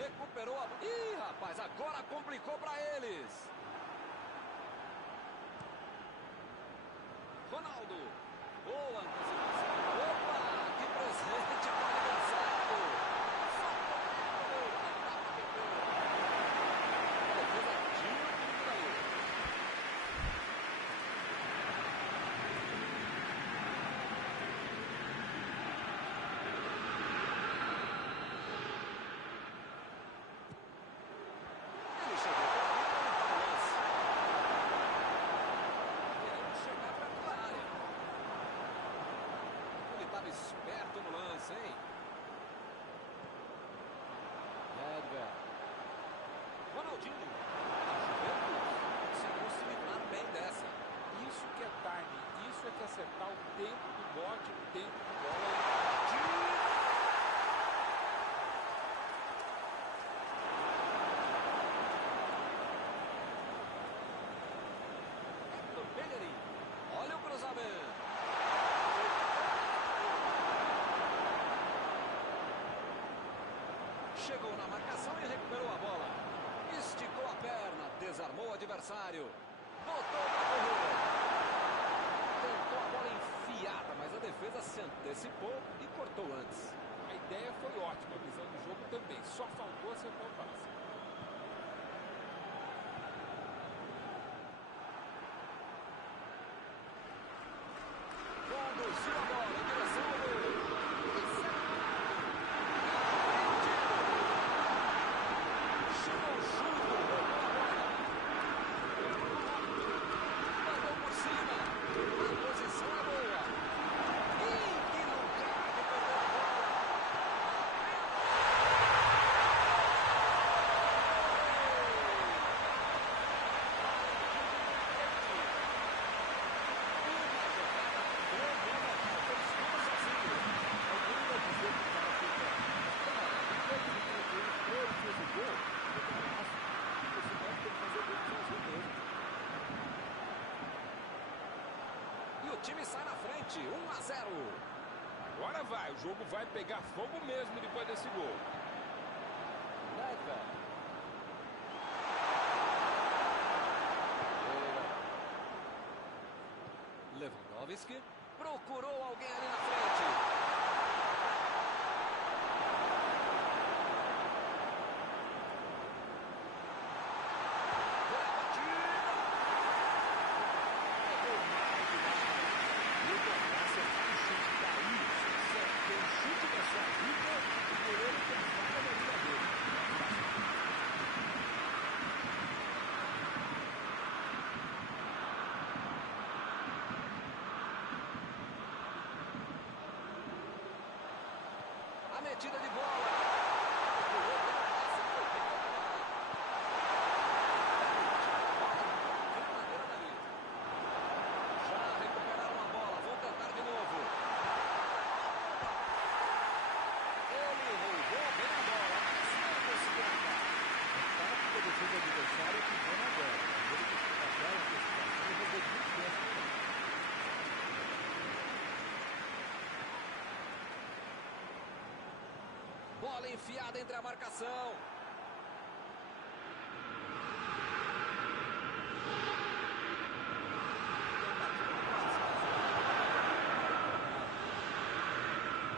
Recuperou a... Ih, rapaz, agora complicou para eles. Ronaldo. Boa antecipação. Opa, que presente para o adversário. Só correu. Não dá para reter. A defesa tira o perigo daí. Ele chegou por ali para limpar o lance. Querendo chegar para a área. Ele estava esperto no lance, hein? Edgar. Ronaldinho. A Juventus conseguiu se livrar bem dessa. Isso que é timing, isso é que é acertar o tempo do bote, o tempo de bola. Hector Bellerin. Olha o cruzamento. Chegou na marcação e recuperou a bola. Esticou a perna, desarmou o adversário. Botou para correr. Tentou a bola enfiada, mas a defesa se antecipou e cortou antes. A ideia foi ótima, a visão do jogo também. Só faltou acertar o passe. Conduziu a bola em direção ao gol. Chegou o chute, roubou a bola. Mandou por cima. A posição é boa. Ih, que lugar de perder a bola. Uma jogada fenomenal. Fez tudo sozinho. Alguém vai dizer que o cara fez a... Cara, enquanto ele fez o gol, o golaço. Esse cara tem que fazer o gol sozinho mesmo. E o time sai na frente, 1-0. Agora vai, o jogo vai pegar fogo mesmo depois desse gol. Edgar. Lewandowski procurou alguém ali na frente. Foi a batida. Pegou mal demais. E o Doncaster faz o chute cair. Se tem o chute da sua vida, o goleiro tem a vaga da vida dele. A metida de bola. O outro passe foi bem colocado. De maneira dali. Já recuperaram a bola. Vão tentar de novo. Ele roubou bem a bola, mas não conseguiu marcar. Parte da defesa adversária que vem agora. Ele que fica atrás da antecipação e roubou muito bem essa bola. Bola enfiada entre a marcação.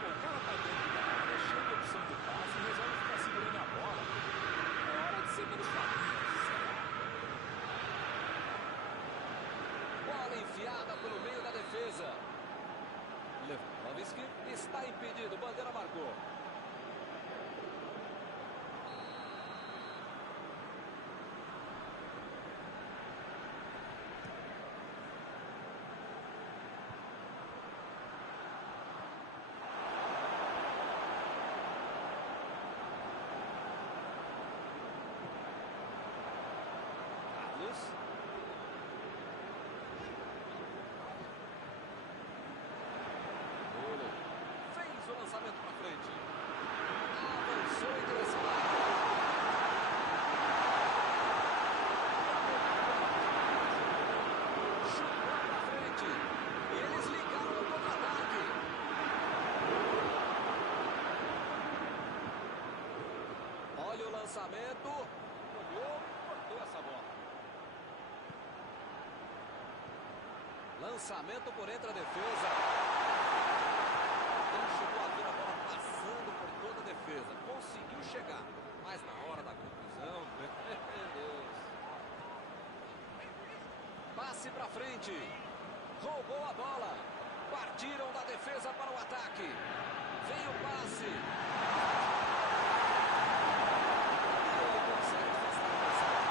O cara tá dentro da área, cheio de opção de passe e resolve ficar segurando a bola. É hora de ser menos família, Bola enfiada pelo meio da defesa. Lewandowski está impedido. Bandeira marcou. Carlos. Fez o lançamento para frente. lançamento. Olhou e cortou essa bola. Lançamento por entre a defesa. Não chegou a ver a bola passando por toda a defesa. Conseguiu chegar, mas na hora da conclusão, meu Deus. Passe pra frente. Roubou a bola. Partiram da defesa para o ataque. Vem o passe. E ele consegue afastar a pressão.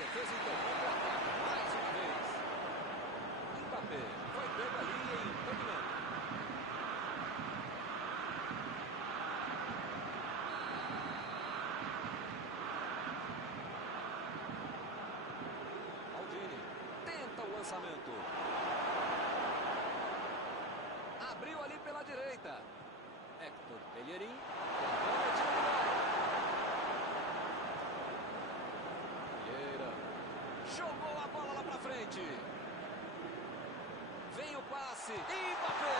Defesa interrompe o ataque mais uma vez. Mbappé foi pego ali em impedimento. Maldini tenta o lançamento. Abriu ali pela direita. Hector Bellerin. Jogou a bola lá pra frente. Vem o passe. Mbappé.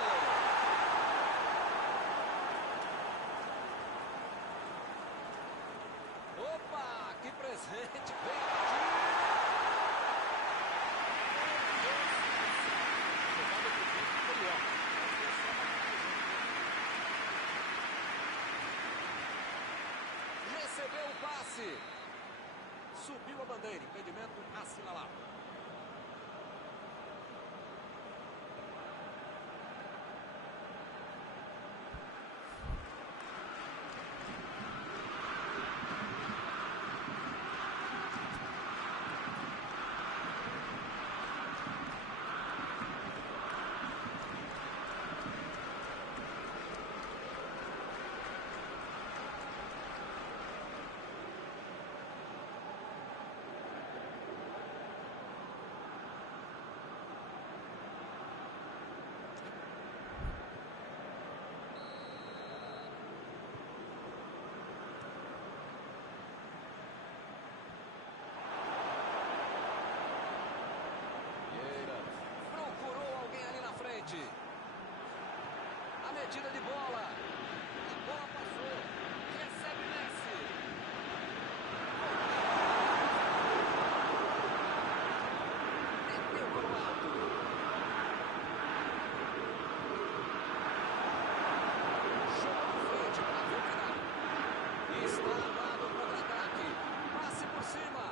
Opa, que presente. Vem recebeu o passe. Subiu a bandeira, impedimento assinalado. batida de bola. A bola passou. Recebe Messi. Meteu para o alto. Jogou na frente para dominar. Está armado o contra-ataque. Passe por cima.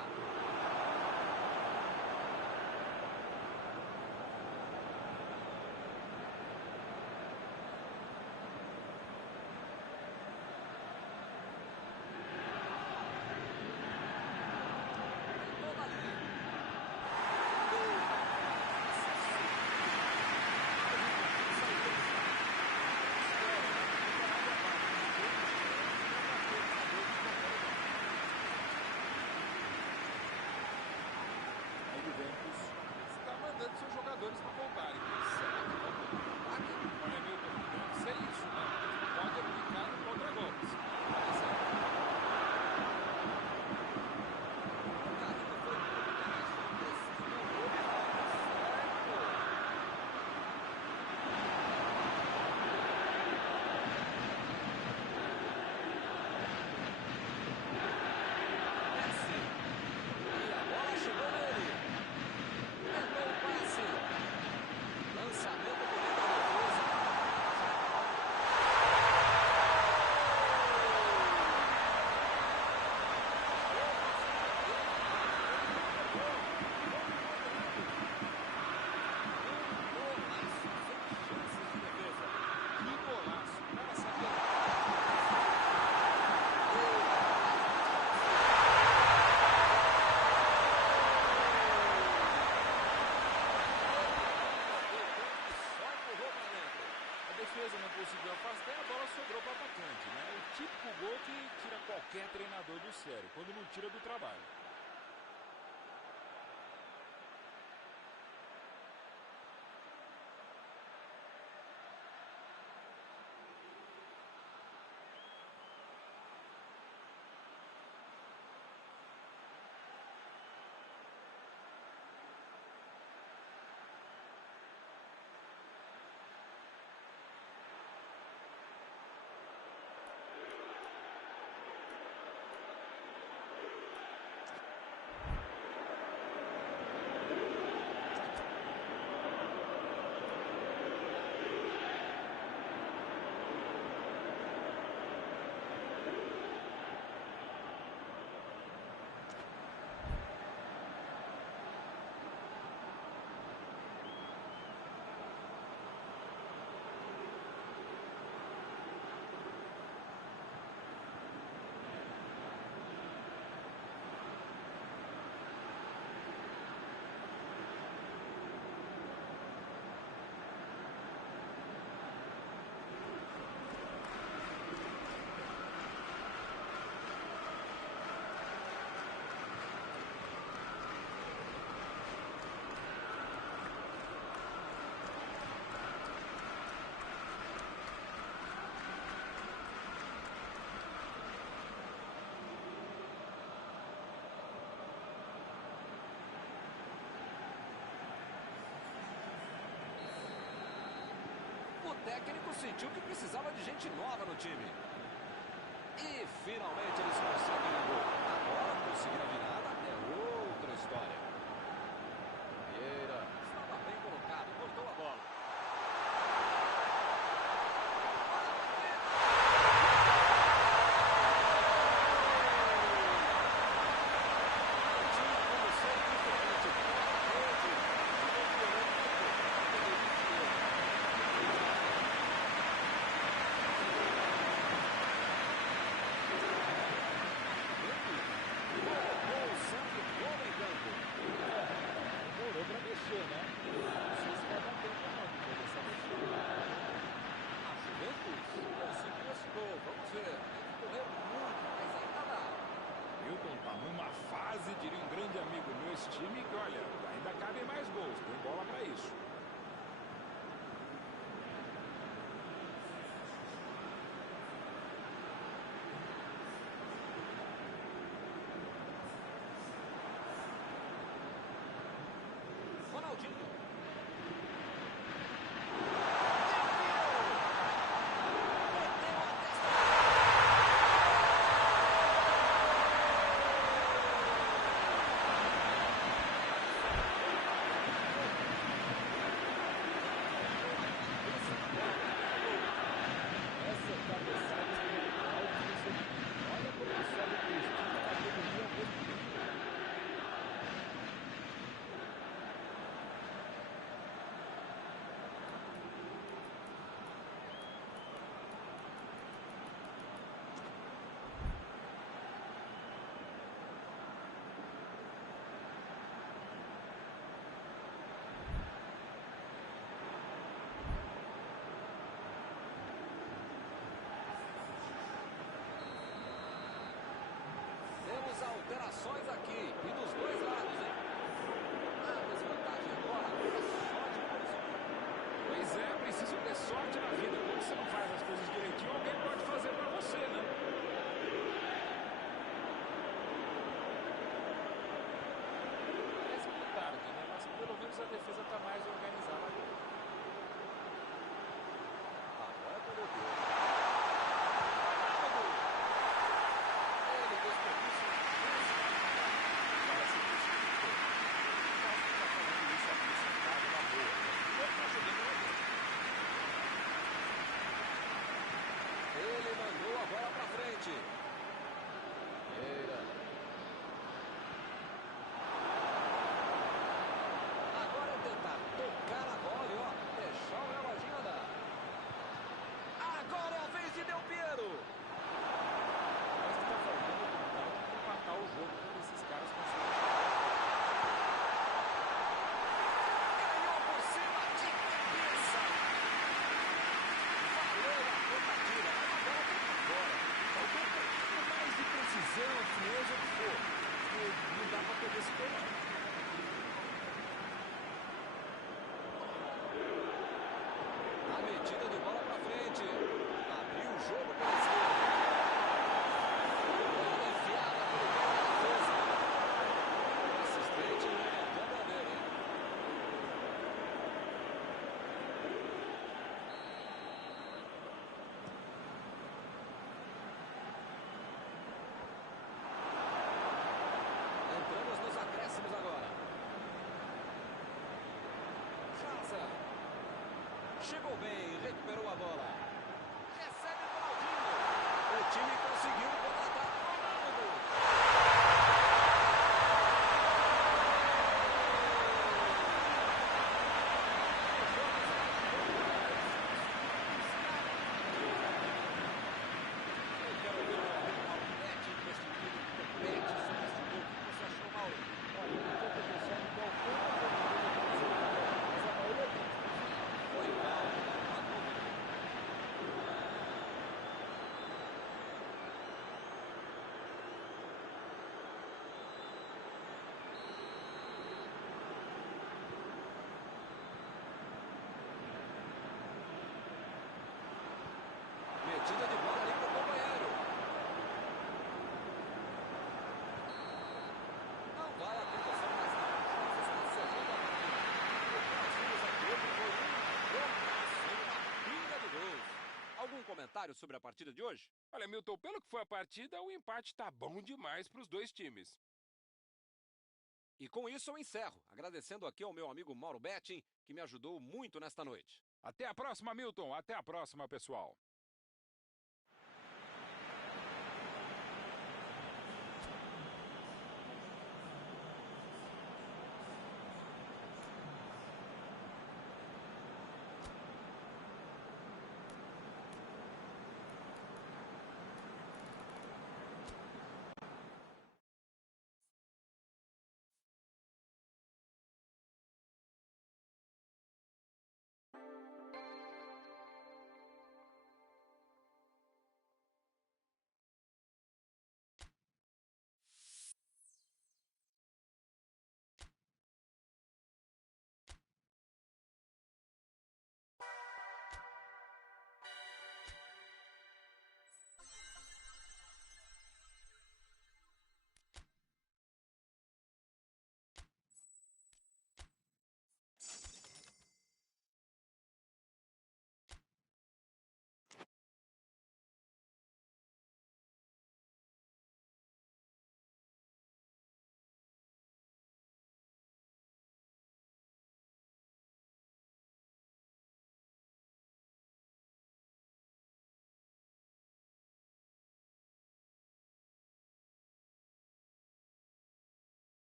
Está mandando seus jogadores para voltarem. Será que vai para o ataque? Olha, meu, deve ser isso, né? Pode aplicar no contra-golpes. Parece O carrinho foi muito baixo. Preciso do gol. Messi. E a bola chegou nele. Tentou o passe. Lançamento bonito da defesa. Golaço, sem chances de defesa. que golaço. O cara sabia. Só empurrou para dentro. A defesa não conseguiu afastar e a bola sobrou para o atacante, né? O típico gol que tira qualquer treinador do sério, quando não tira do trabalho. O técnico sentiu que precisava de gente nova no time. E finalmente eles conseguem o gol. Agora conseguir a virada é outra história. Vieira estava bem colocado, cortou a bola. Tinha como ser diferente. Rede, colocou o sangue todo em campo. sorte na vida. Quando você não faz as coisas direitinho, alguém pode fazer pra você, né? Parece muito tarde, né? Mas pelo menos a defesa tá mais organizada agora. Agora colocou. Ele desperdiça uma chance. Parece que isso não foi. Eu acho que tá falando isso aqui sentado na boa, né? Ele tá jogando lá dentro. Ele mandou a bola pra frente. Vieira. Agora é tentar tocar a bola e, ó, deixar o reloginho andar. Agora é a vez de Del Piero. Parece que tá faltando vontade de matar o jogo quando esses caras conseguem chegar. Ganhou por cima de cabeça. Valeu a tentativa, mas a bola foi pra fora. Faltou um pouquinho mais de precisão, frieza, o que for. Porque não dá pra perder esse gol, não. A metida de bola pra frente. Abriu o jogo pela esquerda. Bola enfiada pelo gol da defesa. O assistente levantou a bandeira, hein? Entramos nos acréscimos agora. Chaza. Chegou bem, recuperou a bola. Recebe o Ronaldinho. O time conseguiu o contra-ataque. Ronaldo. Eu quero ver o Alpete com esse time que compete sobre esse gol. O que você achou, Mauro? Olha, eu não tô pensando em qualquer outra medida que você quiser, mas a maioria deles, Foi igual, não há dúvida. Metida de bola ali pro companheiro. Não vai acontecer mais nada. Chaves está encerrando a partida. O Brasil aqui hoje foi um jogaço, uma pinga de gols. Algum comentário sobre a partida de hoje? Olha, Milton, pelo que foi a partida, o empate tá bom demais pros dois times. E com isso eu encerro, agradecendo aqui ao meu amigo Mauro Betting, que me ajudou muito nesta noite. Até a próxima, Milton. Até a próxima, pessoal.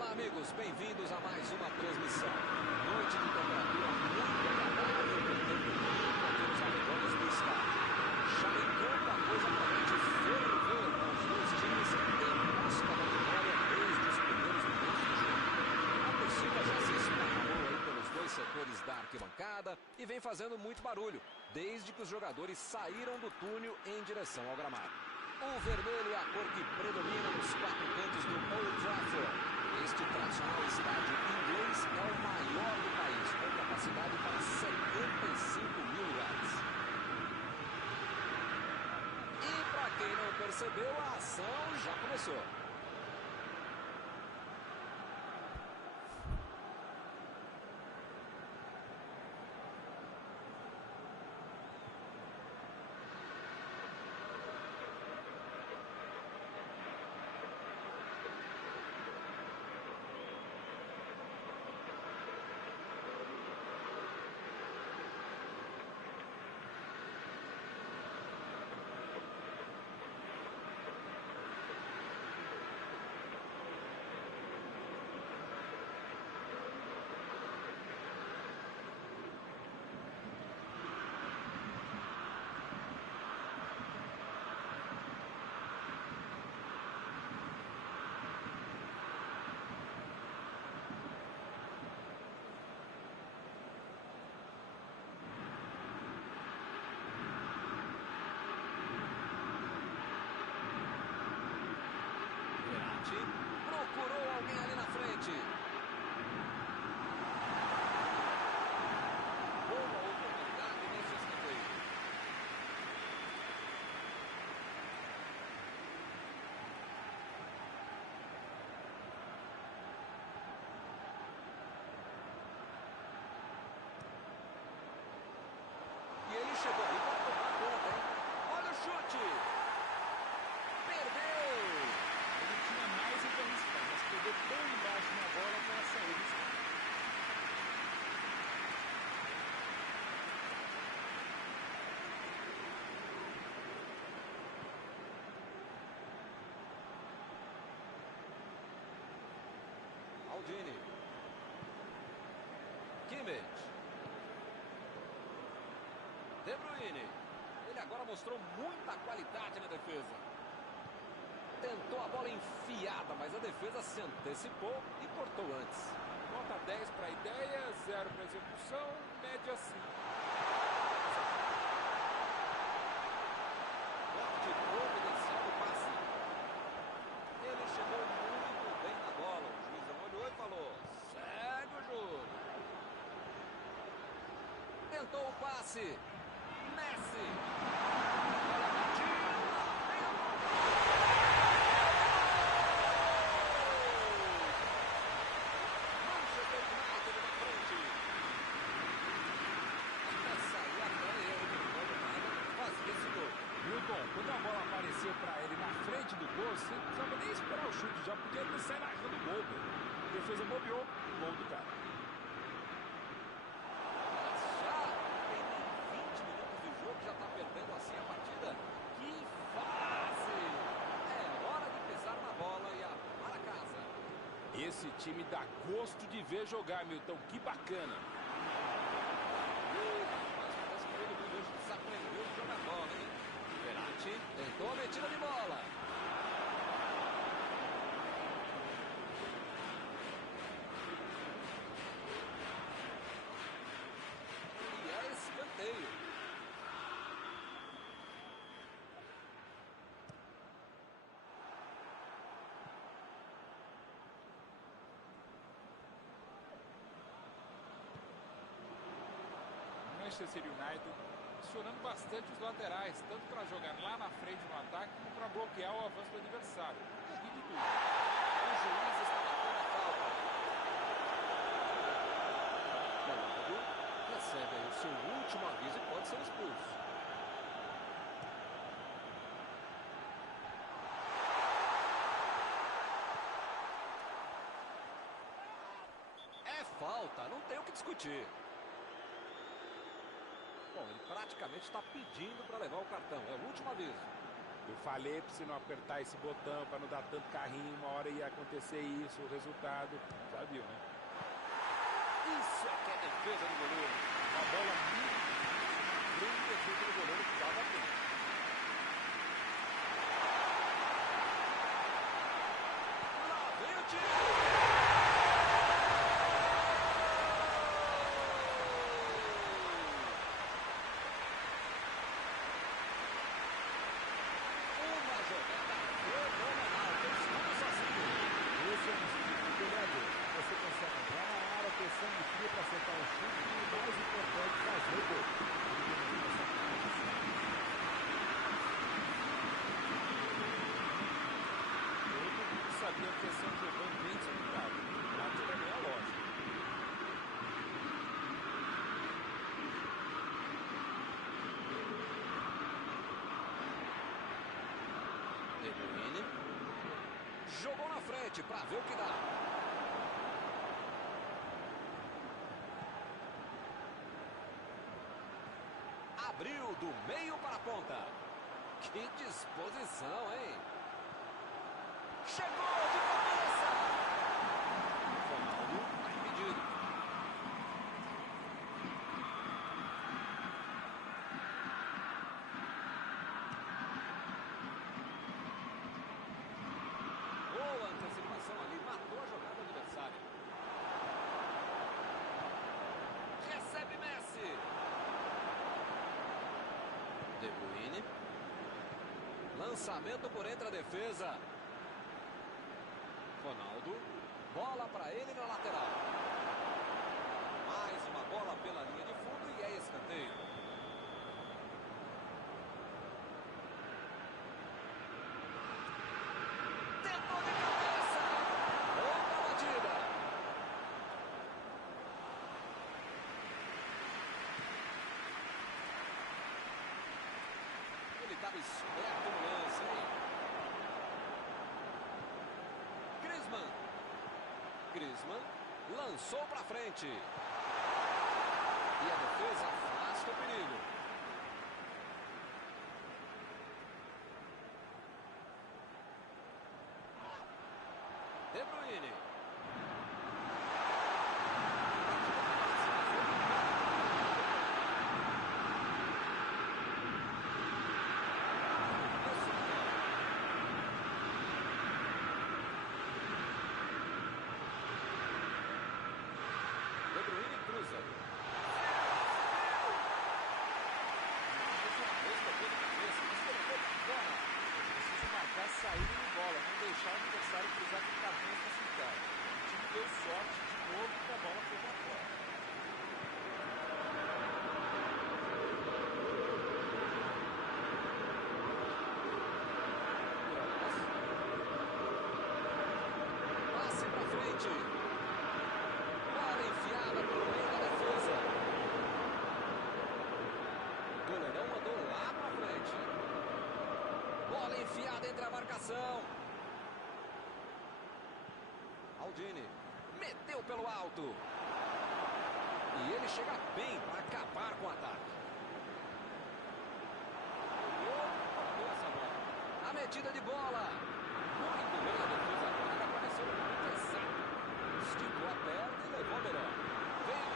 Olá, amigos, bem-vindos a mais uma transmissão. Noite de temperatura muito agradável, portanto, muito aqui nos arredores do estádio. Já em campo, a coisa promete ferver com os dois times em busca da vitória desde os primeiros minutos do jogo. A torcida já se esparramou aí pelos dois setores da arquibancada e vem fazendo muito barulho, desde que os jogadores saíram do túnel em direção ao gramado. O vermelho é a cor que predomina nos quatro cantos do Old Trafford. Este tradicional estádio inglês é o maior do país, com capacidade para 75 mil lugares. E para quem não percebeu, a ação já começou. Procurou alguém ali na frente. Boa oportunidade nesse escanteio. E ele chegou ali para tomar conta, hein? Olha o chute. Perdeu. Ele tinha mais o que arriscar, mas pegou tão embaixo na bola que ela saiu do estádio. Maldini. Kimmich. De Bruyne. Ele agora mostrou muita qualidade na defesa. Tentou a bola enfiada, mas a defesa se antecipou e cortou antes. Nota 10 para a ideia, 0 para a execução, média 5. Forte providencial do passe. Ele chegou muito bem na bola. O juiz não olhou e falou: segue o jogo. Tentou o passe. Messi. Olha a batida. Manchester United na frente. Saiu até ele, não olhou nada, fazia esse gol. Milton, quando a bola apareceu para ele na frente do gol, você não precisava nem esperar o chute, já podia ter saído narrando o gol. A defesa bobeou, gol do cara. Já tem nem 20 minutos de jogo, já está perdendo assim a partida. Que fase! É hora de pisar na bola e arrumar a casa. Esse time dá gosto de ver jogar, Milton, que bacana. Mas parece que todo mundo hoje desaprendeu de jogar bola, hein? Verratti tentou a metida de bola. E é escanteio. Manchester United acionando bastante os laterais, tanto para jogar lá na frente no ataque, como para bloquear o avanço do adversário. Um pouquinho de tudo. O juiz está batendo a falta. Ronaldo recebe aí o seu último aviso e pode ser expulso. É falta, não tem o que discutir. Bom, ele praticamente está pedindo para levar o cartão. É o último aviso. Eu falei para você não apertar esse botão, para não dar tanto carrinho, uma hora ia acontecer isso, o resultado, já viu, né? Isso é que é defesa do goleiro. A bola muito grande defesa do goleiro que estava atento. Lá vem o tiro. Uma jogada fenomenal. Tudo sozinho. Esse é um estilo de goleador. Você consegue entrar na área, ter sangue frio para acertar o chute e, o mais importante, fazer o gol. Todo mundo sabia que ia ser um jogão bem disputado. Prática bem a lógica. De Bruyne. Jogou na frente para ver o que dá. Abriu do meio para a ponta. Que disposição, hein? Chegou de cabeça. Ronaldo está impedido. Boa antecipação ali, matou a jogada adversária. Recebe Messi. De Bruyne. Lançamento por entre a defesa. Ronaldo. Bola para ele na lateral. Mais uma bola pela linha de fundo e é escanteio. Tentou de cabeça. Outra batida. Ele estava esperto no lance, hein? Griezmann lançou para frente. E a defesa afasta o perigo. De Bruyne. De Bruyne cruza. Precisa marcar a saída de bola, não deixar o adversário cruzar com caminhos facilitados. O time deu sorte de novo que a bola foi para fora. Passe para frente. Bola enfiada pelo meio da defesa. O goleirão mandou lá para frente. Bola enfiada entre a marcação. Aldini meteu pelo alto. E ele chega bem para acabar com o ataque. Essa bola. A metida de bola. Muito bem a defesa agora. Ele apareceu no momento exato. Esticou a perna e levou melhor. Vem.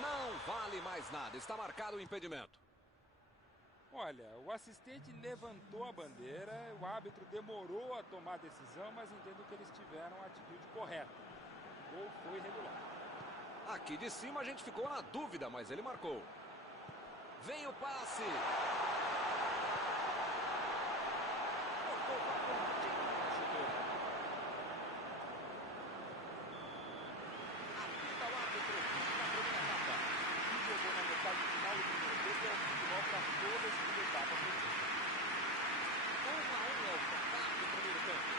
Não vale mais nada. Está marcado o impedimento. Olha, o assistente levantou a bandeira, o árbitro demorou a tomar a decisão, mas entendo que eles tiveram a atitude correta. O gol foi regular. Aqui de cima a gente ficou na dúvida, mas ele marcou. Vem o passe. Cortou para a pontinha, chutou. Apita o árbitro na primeira etapa. E jogou na metade final do primeiro tempo é o futebol para toda a segunda etapa. 1 a 1 é o placar do primeiro tempo.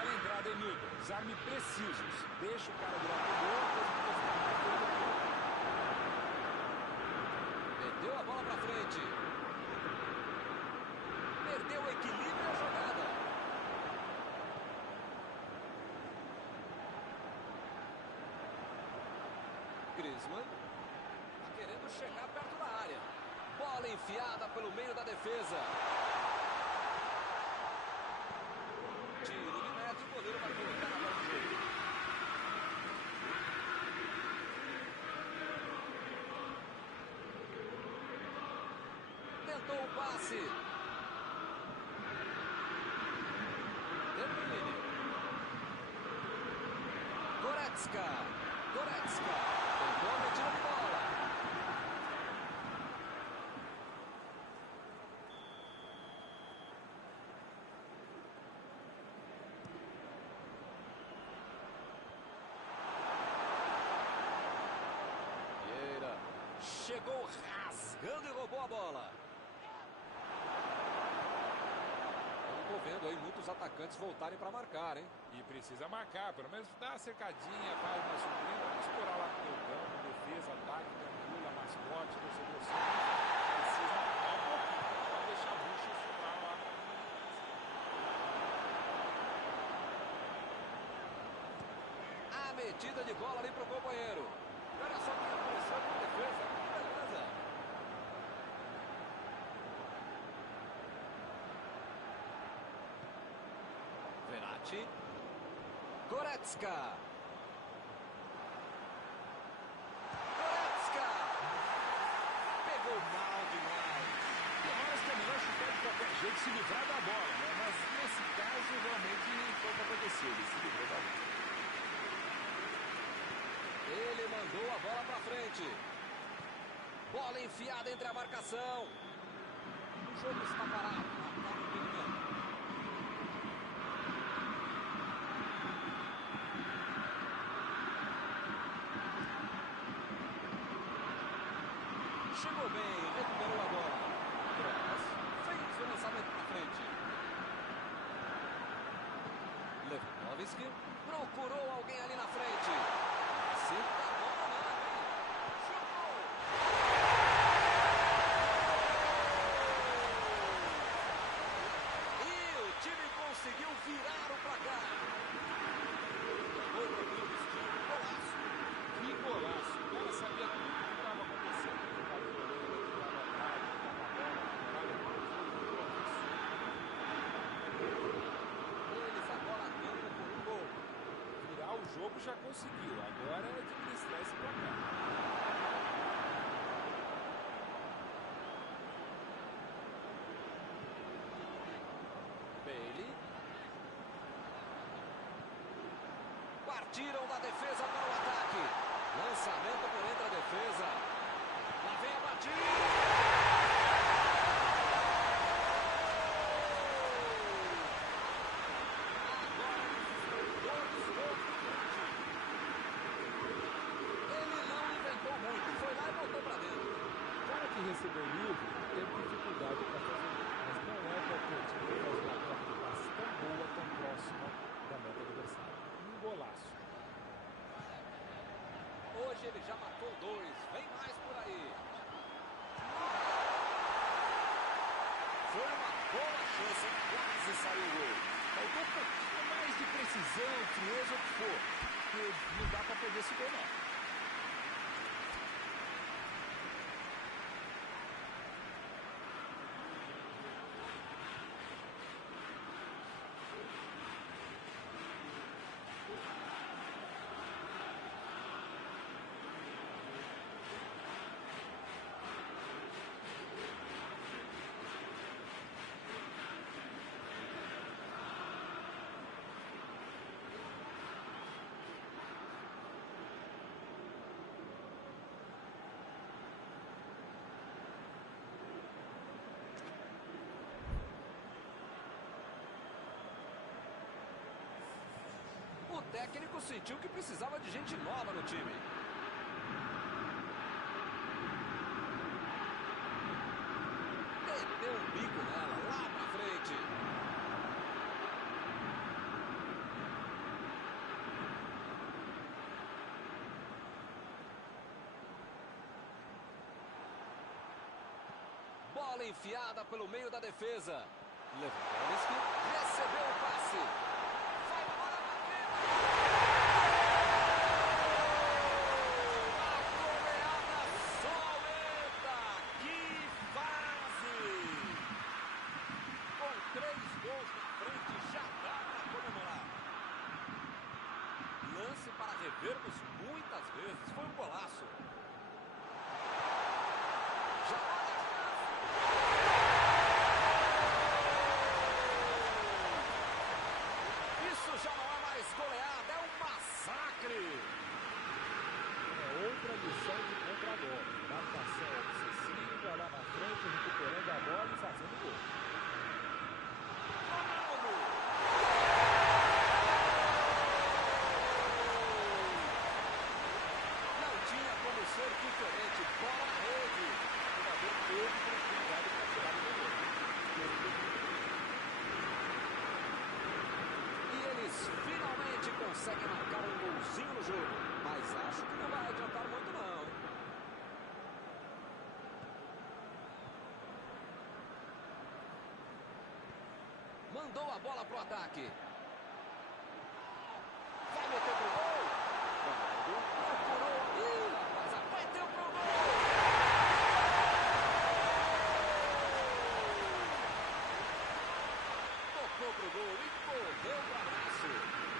bela entrada, hein, Milton? Desarme precisos. Deixa o cara virar pro gol, depois ficar mais frente. Meteu a bola pra frente. Perdeu o equilíbrio e a jogada. Griezmann tá querendo chegar perto da área. Bola enfiada pelo meio da defesa. Tiro de meta e o goleiro vai colocar a bola no jogo. Tentou o passe. Termine. Goretzka. Tentou a metida de bola. Vieira chegou rasgando e roubou a bola. Eu tô vendo aí muitos atacantes voltarem para marcar, hein? E precisa marcar, pelo menos dá uma cercadinha, faz uma surpresa, vamos explorar lá pro teu campo, defesa, ataque, tranquila, mascote, torcedor sempre precisa marcar um pouquinho, não deixar a bucha sobrar lá. A metida de bola ali pro companheiro. Olha só que pressão de defesa. Beleza. Verratti. Goretzka. Pegou mal demais. Tem horas que é melhor chutar de qualquer jeito e se livrar da bola, né? Mas nesse caso, realmente, foi o que aconteceu. Ele se livrou da bola. Ele mandou a bola pra frente. Bola enfiada entre a marcação. O jogo está parado. Acaba o terminando. Chegou bem, recuperou a bola. Kroos fez o lançamento pra frente. Lewandowski procurou alguém ali na frente. Se tá bom nada, hein? Chutou! E o time conseguiu virar o placar. Foi pro clube estilo golaço. Que golaço! O cara sabia tudo o que estava acontecendo. O cara do goleiro, o cara atrás, o cara na bola, o cara Eles agora ganham por um gol. virar o jogo já conseguiu. Agora é administrar esse placar. Bailey. Partiram da defesa para o ataque. Lançamento por entre a defesa. Lá vem a batida. Agora eles estão todos contra. Ele não inventou muito. Foi lá e botou para dentro. O cara que recebeu o livro teve dificuldade para fazer gol, mas não é qualquer time que faz uma troca de passe tão boa, tão próxima da meta adversária. Um golaço. Hoje ele já matou 2. Vem mais por aí. Foi uma boa chance. Quase saiu o gol. Faltou um pouquinho mais de precisão, frieza, o que for. Porque não dá para perder esse gol, não. O técnico sentiu que precisava de gente nova no time. Meteu um bico nela, lá pra frente. Bola enfiada pelo meio da defesa. Lewandowski recebeu o passe. Vai embora a batida. A goleada só aumenta. Que fase! Com 3 gols na frente, já dá para comemorar. Lance para revermos muitas vezes. Foi um golaço. Já olha a chance. Isso já não é mais goleada, é um massacre. É outra lição de contra-golpe. Marcação obsessiva lá na frente, recuperando a bola e fazendo gol. Ronaldo. Não tinha como ser diferente. Bola na rede. O jogador teve oportunidade para tirar o gol. E eles finalmente conseguem marcar um golzinho no jogo. Mas acho que não vai adiantar muito não, hein? Mandou a bola pro ataque. Vai meter pro gol. Ronaldo procurou. Ih, rapaz, bateu pro gol. Tocou pro gol e correu pro abraço.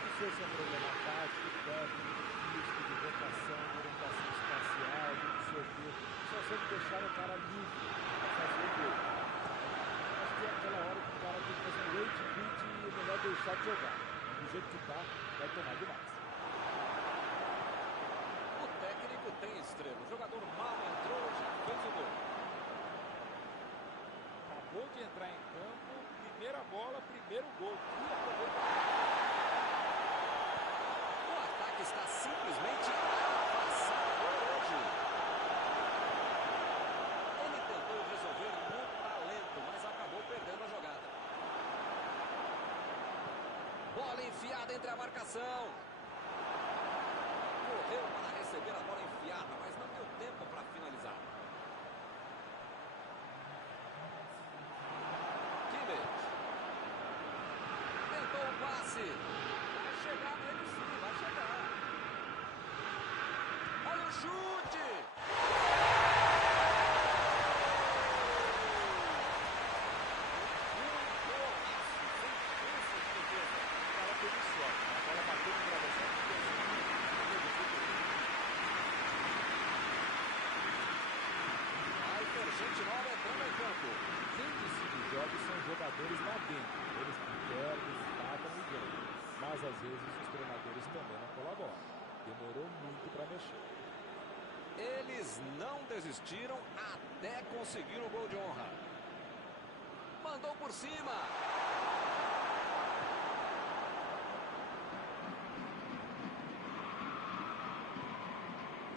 Não sei se é um problema tático, técnico, físico, de votação, de orientação espacial, de não sei o quê. Só sempre deixar o cara livre para fazer o gol. Acho que é aquela hora que o cara tem que fazer um late beat e é melhor deixar de jogar. Do jeito que tá, vai tomar demais. O técnico tem estrela. O jogador mal entrou, já fez o gol. Acabou de entrar em campo, primeira bola, primeiro gol. Que aproveitamento. O ataque está simplesmente avassalador hoje. Ele tentou resolver no talento, mas acabou perdendo a jogada. Bola enfiada entre a marcação. Correu para receber a bola enfiada, mas não deu tempo para finalizar. Kimmich. Tentou o passe. Vai chegar nele sim, vai chegar. Olha o chute. Um golaço, sem chance de defesa. O cara teve sorte, né? A bola bateu no travessão e Aí, gente nova entrando em campo. Quem decide os jogos são jogadores lá dentro. Eles que perdem, empatam e ganham. Mas às vezes os treinadores também não colaboram. Demorou muito para mexer. Eles não desistiram até conseguir o gol de honra. Mandou por cima.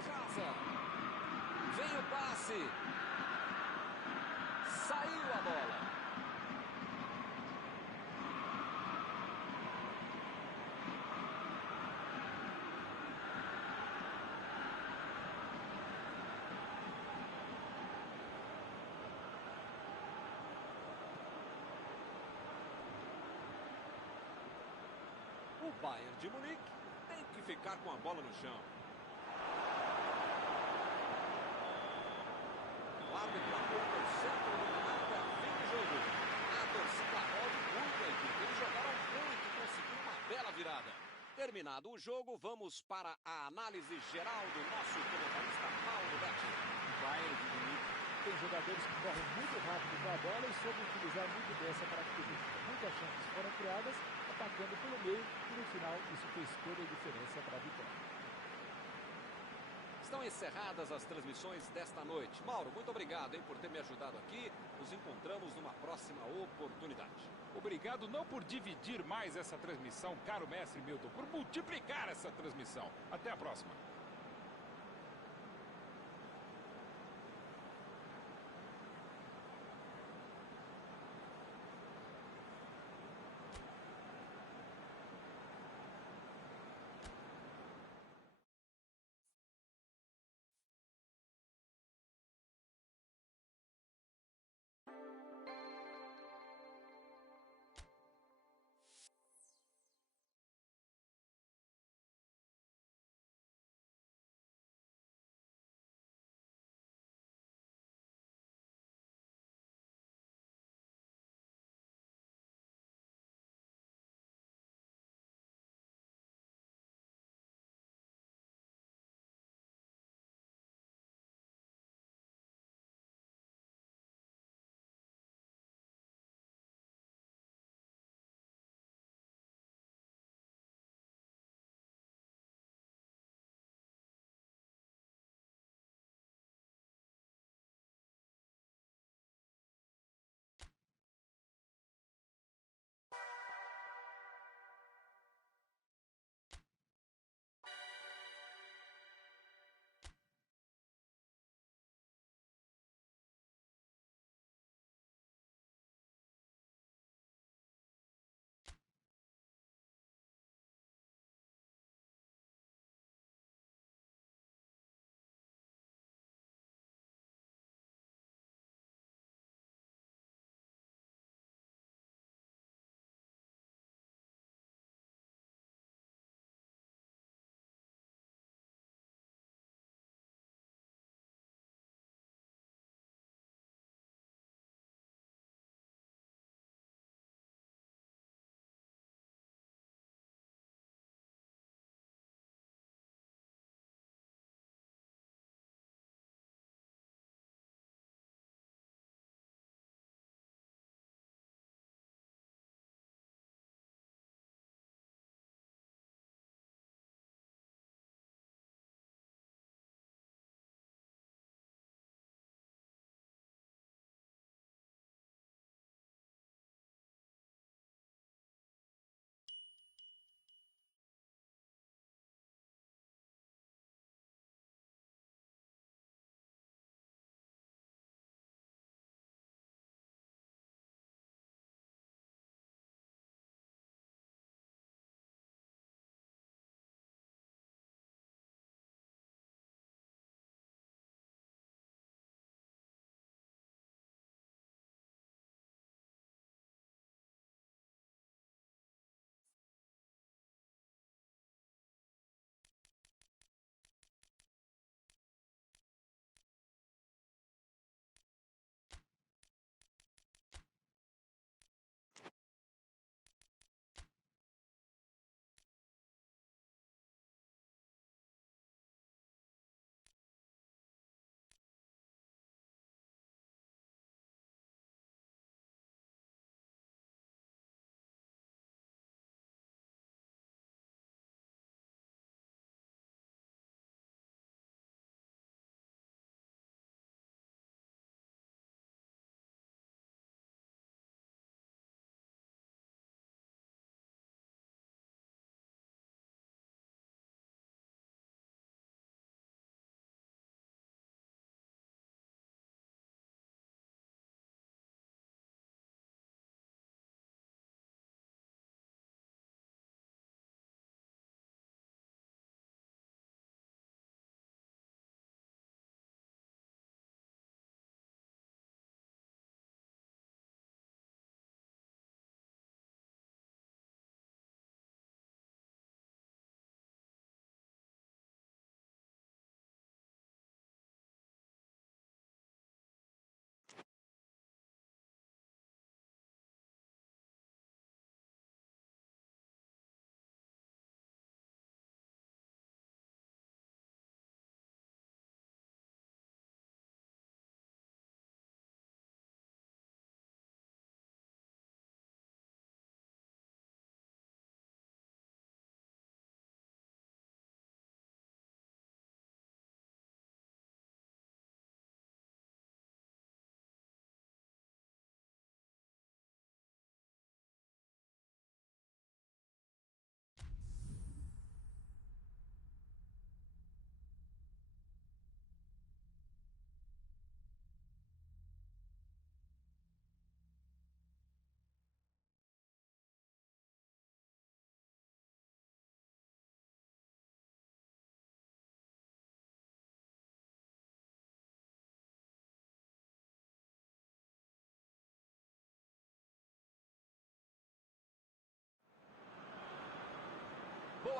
Casa. Vem o passe. Saiu a bola. O Bayern de Munique tem que ficar com a bola no chão. O árbitro aponta o centro do campo, é fim de jogo. A torcida aplaude muito a equipe. Eles jogaram muito e conseguiram uma bela virada. Terminado o jogo, vamos para a análise geral do nosso comentarista Paulo Betti. O Bayern de Munique tem jogadores que correm muito rápido com a bola e soube utilizar muito bem essa característica. Muitas chances foram criadas, atacando pelo meio e no final isso fez toda a diferença para a vitória. Estão encerradas as transmissões desta noite. Mauro, muito obrigado, por ter me ajudado aqui. Nos encontramos numa próxima oportunidade. Obrigado não por dividir mais essa transmissão, caro mestre Milton, por multiplicar essa transmissão. Até a próxima.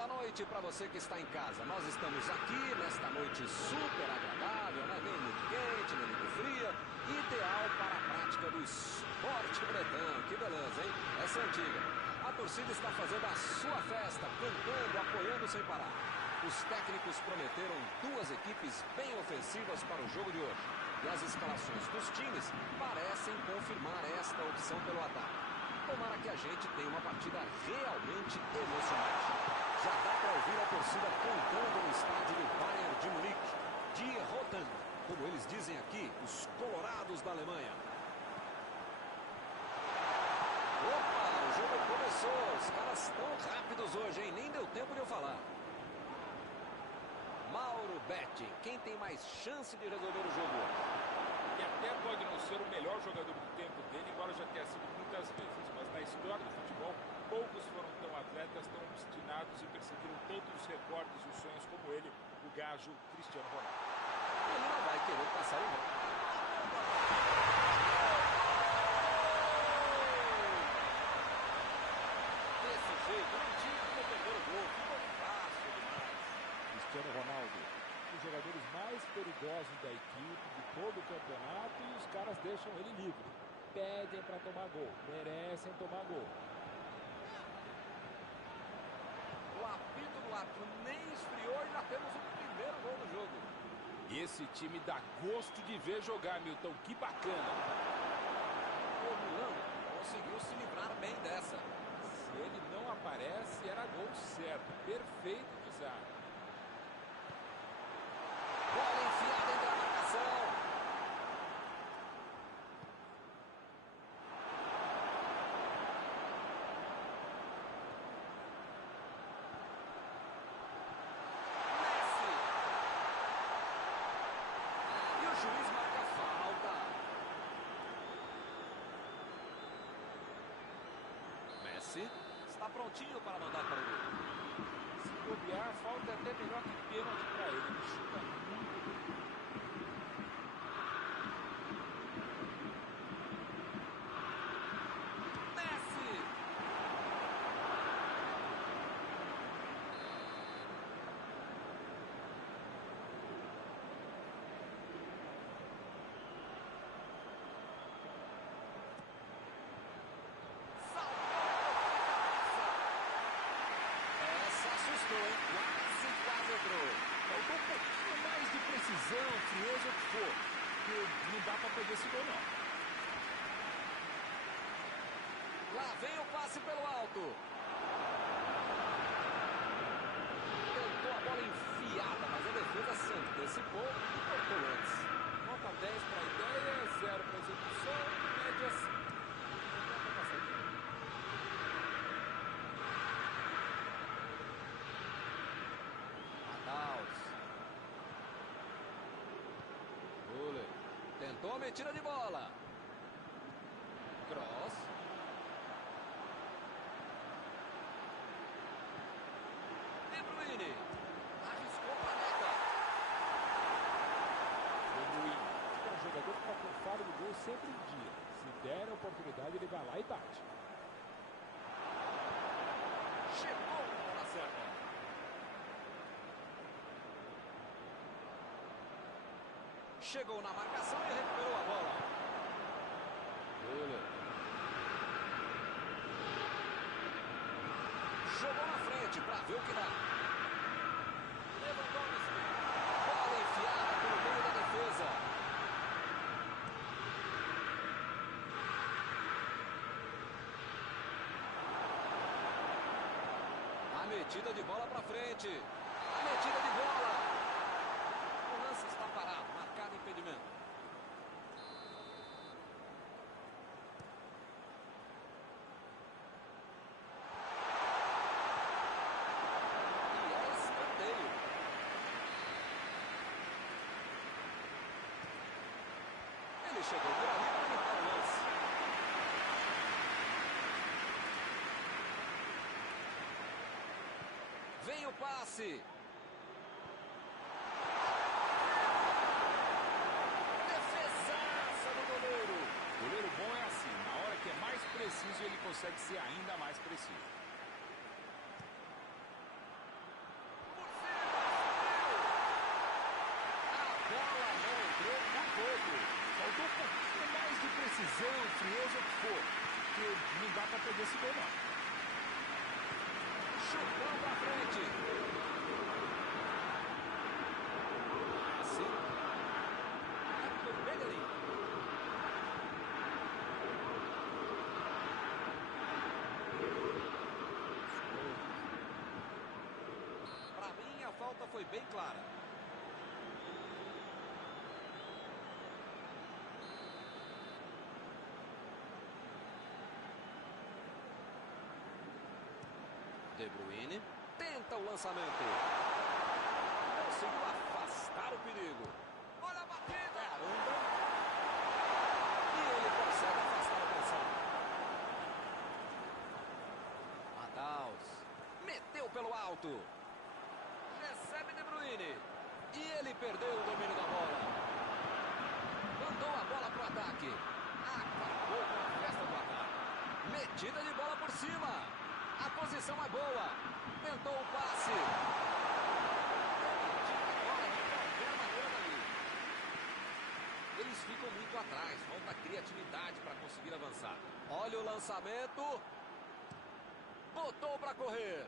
Boa noite para você que está em casa. Nós estamos aqui nesta noite super agradável, né? Nem muito quente, nem muito fria. Ideal para a prática do esporte bretão. Que beleza, hein? Essa é antiga. A torcida está fazendo a sua festa, cantando, apoiando sem parar. Os técnicos prometeram duas equipes bem ofensivas para o jogo de hoje. E as escalações dos times parecem confirmar esta opção pelo ataque. Tomara que a gente tenha uma partida realmente emocionante. Já dá para ouvir a torcida cantando no estádio do Bayern de Munique. Die Roten, como eles dizem aqui, os colorados da Alemanha. Opa, o jogo começou. Os caras estão rápidos hoje, hein? Nem deu tempo de eu falar. Mauro Betti, quem tem mais chance de resolver o jogo hoje? E até pode não ser o melhor jogador do tempo dele, embora já tenha sido muitas vezes. Mas na história do futebol, poucos foram tão atletas, tão obstinados e perseguiram tanto os recordes e os sonhos como ele, o gajo Cristiano Ronaldo. Ele não vai querer passar o gol. Desse jeito, não tinha como perder o gol. Ficou fácil demais. Cristiano Ronaldo, um dos jogadores mais perigosos da equipe, de todo o campeonato, e os caras deixam ele livre. Pedem para tomar gol, merecem tomar gol. O apito do árbitro nem esfriou e já temos o primeiro gol do jogo. Esse time dá gosto de ver jogar, Milton. Que bacana. O Milan conseguiu se livrar bem dessa. Se ele não aparece, era gol certo. Perfeito de zaga. Bola enfiada entre a marcação. Messi. E o juiz marca a falta. Messi está prontinho para mandar para o gol. Se bobear, a falta é até melhor que pênalti para ele. Ele chuta muito bem. Messi. Essa assustou, hein? Quase entrou. Faltou um pouquinho mais de precisão, frieza, o que for. Porque não dá para perder esse gol, não. Lá vem o passe pelo alto. Tentou a bola enfiada, mas a defesa se antecipou e cortou antes. Nota 10 para a ideia, 0 para a execução, média 5. Dá pra passar aqui. Mataus. Müller. Tentou a metida de bola. Cross. De Bruyne. Arriscou para a meta. É um jogador que está com faro do gol sempre em dia. Se der a oportunidade, ele vai lá e bate. Chegou na bola certa. Chegou na marcação e recuperou a bola. Müller. Jogou na frente para ver o que dá. Lewandowski. Bola enfiada pelo meio da defesa. A metida de bola para frente. A metida de bola. O lance está parado, marcado impedimento. E é escanteio. Ele chegou por ali para limpar o lance. Vem o passe. Defesaça do goleiro. Goleiro bom é assim, na hora que é mais preciso, ele consegue ser ainda mais preciso. pouco. Faltou um pouquinho mais de precisão, frieza, o que for. Porque não dá para perder esse gol, não. Chutão pra frente. Assim. Hector Bellerin. Pra mim, a falta foi bem clara. De Bruyne tenta o lançamento. Conseguiu afastar o perigo. Olha a batida. Caramba. E ele consegue afastar a atenção. Mataus. Meteu pelo alto. Recebe De Bruyne. E ele perdeu o domínio da bola. Mandou a bola pro ataque. Acabou com a festa do ataque. Metida de bola por cima. A posição é boa. Tentou o passe. Eles ficam muito atrás. Falta criatividade para conseguir avançar. Olha o lançamento. Botou para correr.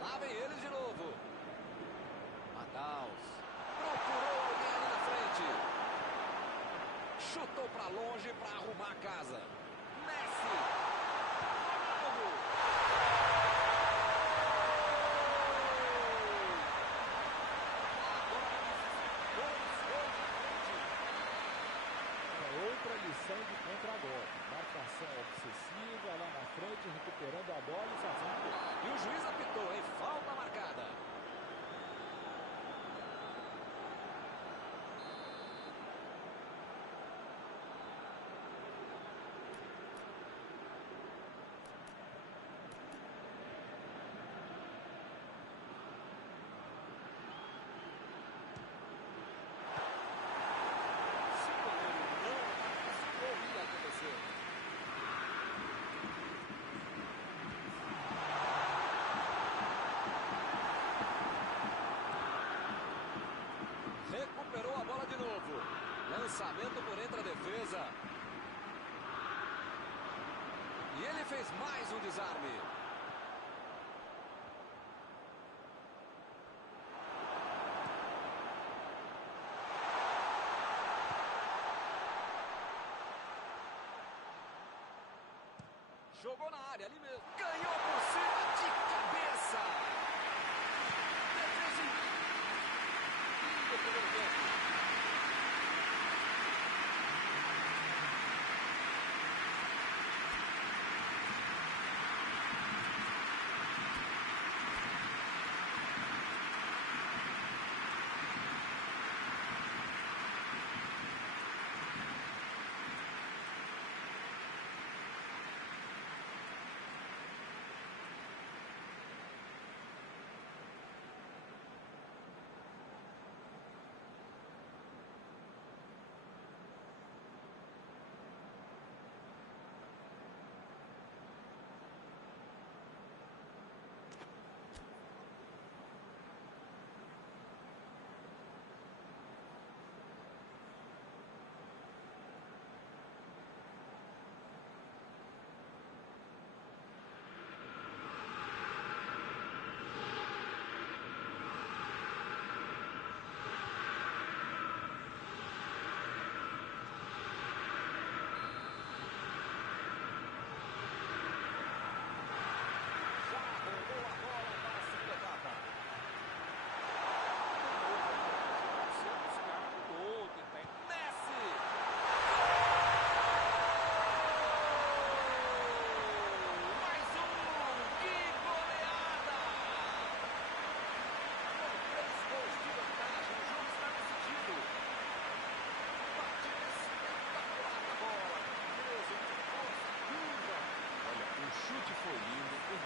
Lá vem eles de novo. Mataus. Procurou alguém ali na frente. Chutou para longe para arrumar a casa. Messi. Ronaldo. Agora dois gols na frente. Outra lição de contra-golpe. Marcação obsessiva lá na frente, recuperando a bola e fazendo gol. E o juiz apitou, hein? Falta marcada. Se o goleiro não participou, o que ia acontecer? Recuperou a bola de novo. Lançamento por entre a defesa. E ele fez mais um desarme. Jogou na área ali mesmo. Ganhou por cima de cabeça. Defesa do primeiro tempo.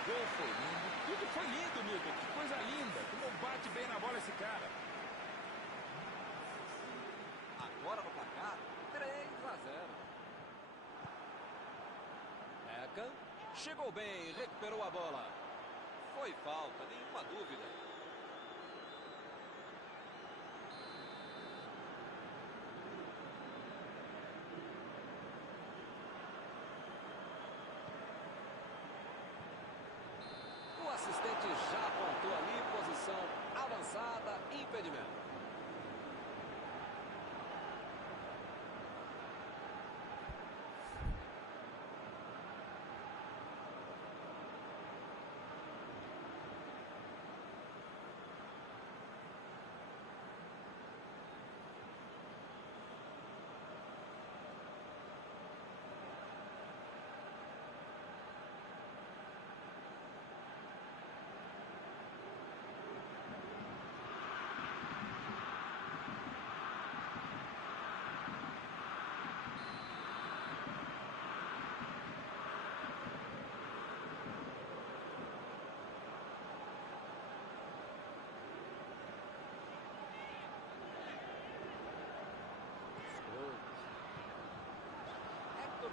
gol foi lindo, tudo foi lindo, Milton. Que coisa linda, como bate bem na bola esse cara. Agora no placar, 3-0. Beckham chegou bem, recuperou a bola. Foi falta, nenhuma dúvida. atacante já apontou ali, posição avançada, impedimento.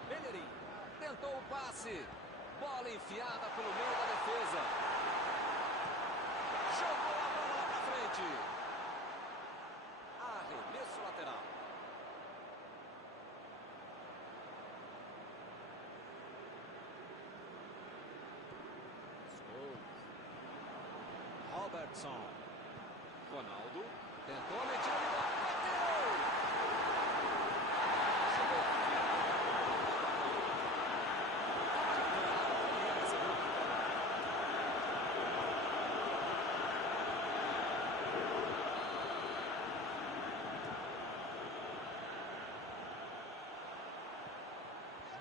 Bellerin tentou o passe, bola enfiada pelo meio da defesa, jogou a bola lá pra frente, arremesso lateral. Robertson, Ronaldo tentou a metida de bola, bateu!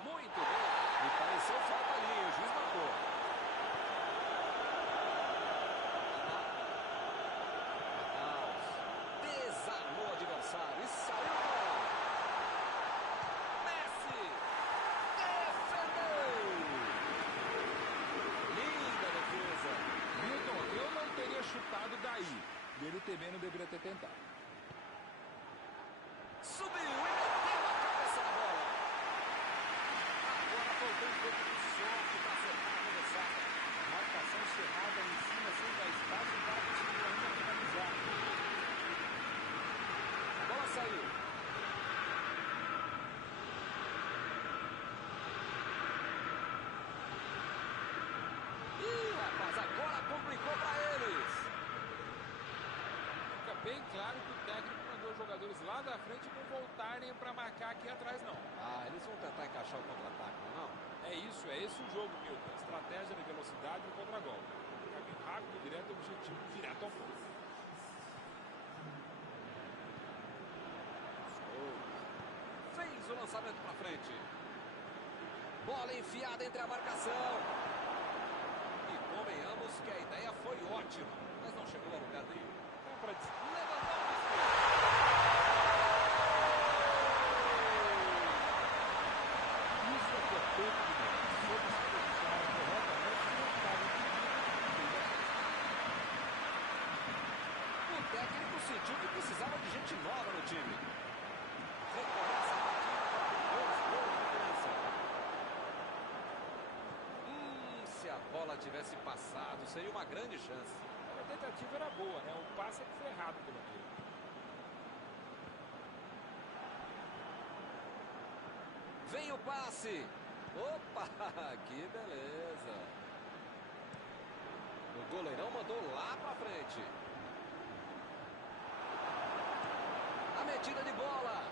Muito bem, me pareceu falta ali, o juiz marcou. Desarmou o adversário e saiu bola. Messi defendeu. Linda defesa. Milton, eu não teria chutado daí. E ele também não deveria ter tentado. Subiu e meteu a cabeça na bola. Agora faltou um pouco de sorte para acertar a cabeçada. Marcação cerrada em cima, sem dar espaço, o cara conseguiu ainda finalizar. A bola saiu. Ih, rapaz, agora complicou para eles. Fica bem claro que o técnico mandou os jogadores lá da frente não voltarem para marcar aqui atrás, não. Ah, eles vão tentar encaixar o contra-ataque, não? É isso, é esse o jogo, Milton. Estratégia de velocidade e contra-golpe. Caminho rápido, direto, objetivo, direto ao ponto. Fez o lançamento para frente. Bola enfiada entre a marcação. E convenhamos que a ideia foi ótima, mas não chegou a lugar nenhum. Isso é que é pouco demais. Soube se posicionar corretamente e não estava impedido. O técnico sentiu que precisava de gente nova no time. Recomeça a partida com 2 gols de diferença. Se a bola tivesse passado, seria uma grande chance. A tentativa era boa, né? O passe é que foi errado pelo meio. Vem o passe. Opa, que beleza. O goleirão mandou lá pra frente. A metida de bola.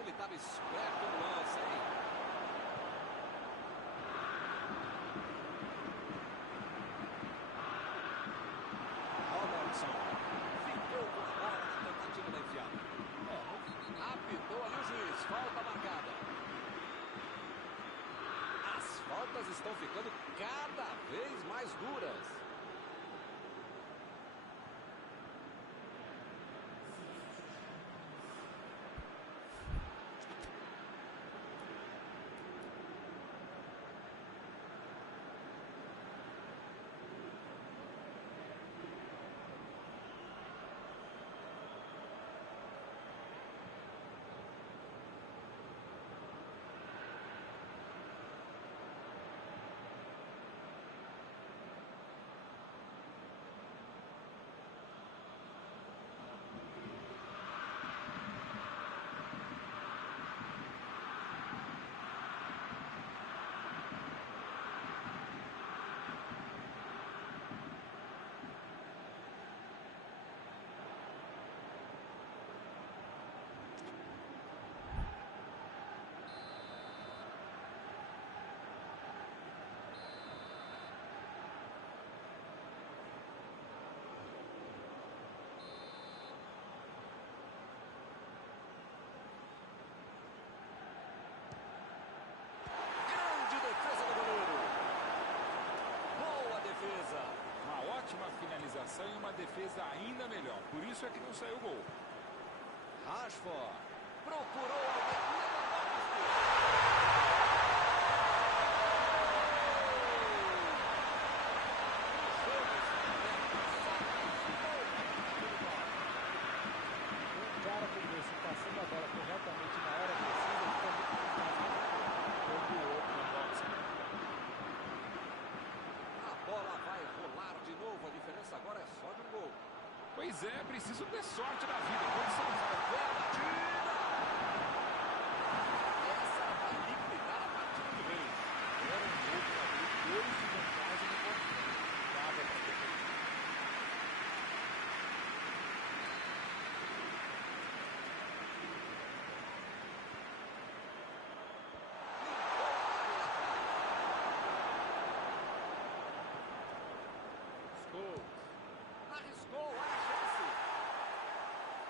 Ele estava esperto no lance, hein? Robertson ficou com a bola na tentativa da enfiada. Apitou ali o juiz, falta marcada. As faltas estão ficando cada vez mais duras. marcação e uma defesa ainda melhor. Por isso é que não saiu o gol. Rashford procurou alguém. Um cara como esse, passando a bola corretamente na hora precisa, fica muito mais fácil do outro na bola. A bola vai rolar de novo. A diferença agora é só de um gol. Pois é, preciso ter sorte na vida. Condição vai. Bela batida! Essa vai liquidar a partida de vez. Era um gol para abrir 2 de vantagem no confronto. Dava para ter feito. Arriscou, olha a chance.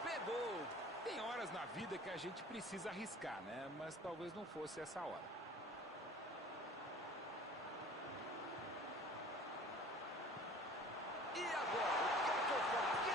Pegou. Tem horas na vida que a gente precisa arriscar, né? Mas talvez não fosse essa hora. E agora? O que é que eu faço? Que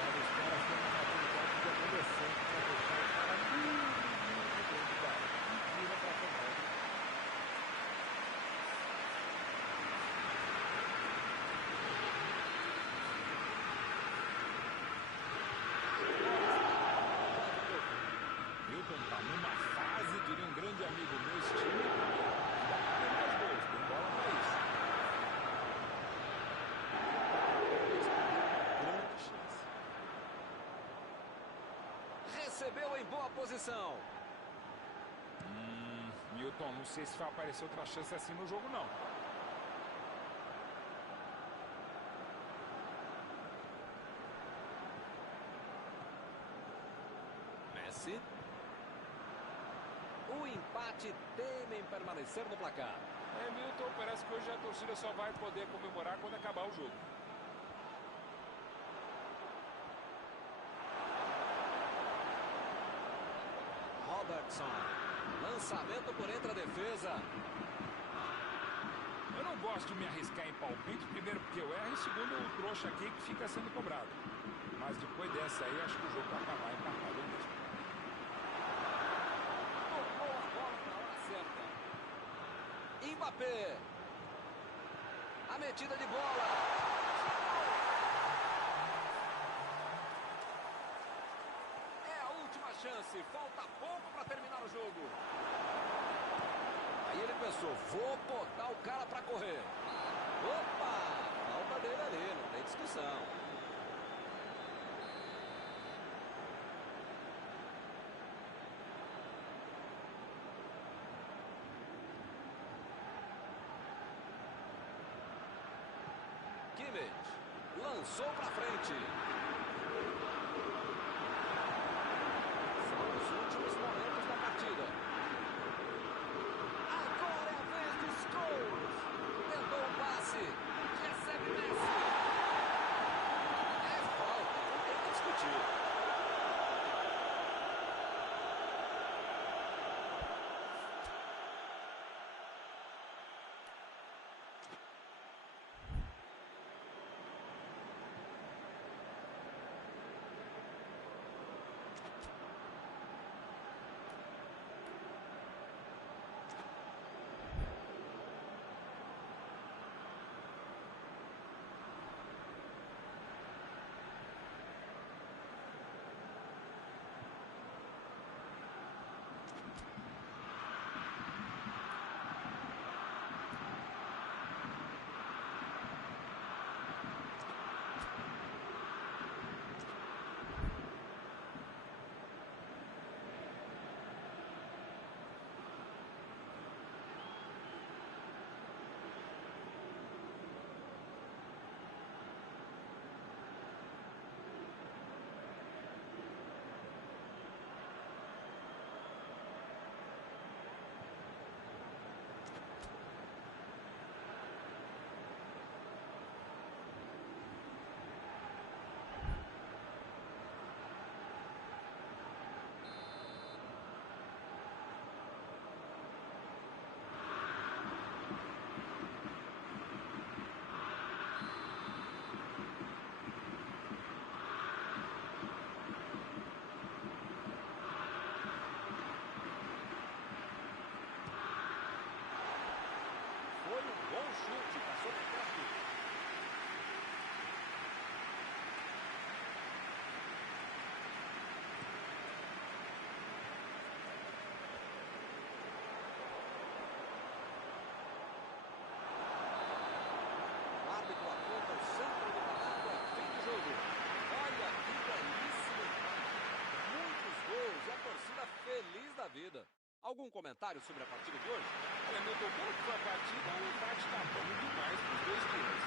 Olha, os caras têm uma habilidade de adolescente para deixar o cara muito dentro da área. E vira para tomar. Milton tá numa fase, diria um grande amigo meu, esse time. Tem mais gols, tem bola pra isso. Uma grande chance. recebeu em boa posição. Milton, não sei se vai aparecer outra chance assim no jogo, não. Messi. O empate teme em permanecer no placar. Milton, parece que hoje a torcida só vai poder comemorar quando acabar o jogo. Robertson. Lançamento por entre a defesa. Eu não gosto de me arriscar em palpite, primeiro porque eu erro e segundo o trouxa aqui que fica sendo cobrado. Mas depois dessa aí, acho que o jogo vai acabar empatado mesmo. Tocou a bola na hora certa. Mbappé. A metida de bola. É a última chance. Falta pouco para terminar o jogo. Aí ele pensou, vou botar o cara para correr. Opa! Falta dele ali, não tem discussão. Kimmich lançou para frente. São os últimos momentos da partida. Agora é a vez dos Scholes. Tentou o passe. Recebe Messi. É falta, não tem que discutir. Algum comentário sobre a partida de hoje? Olha, meu doutor, que foi a partida, o empate está bom demais para os dois times.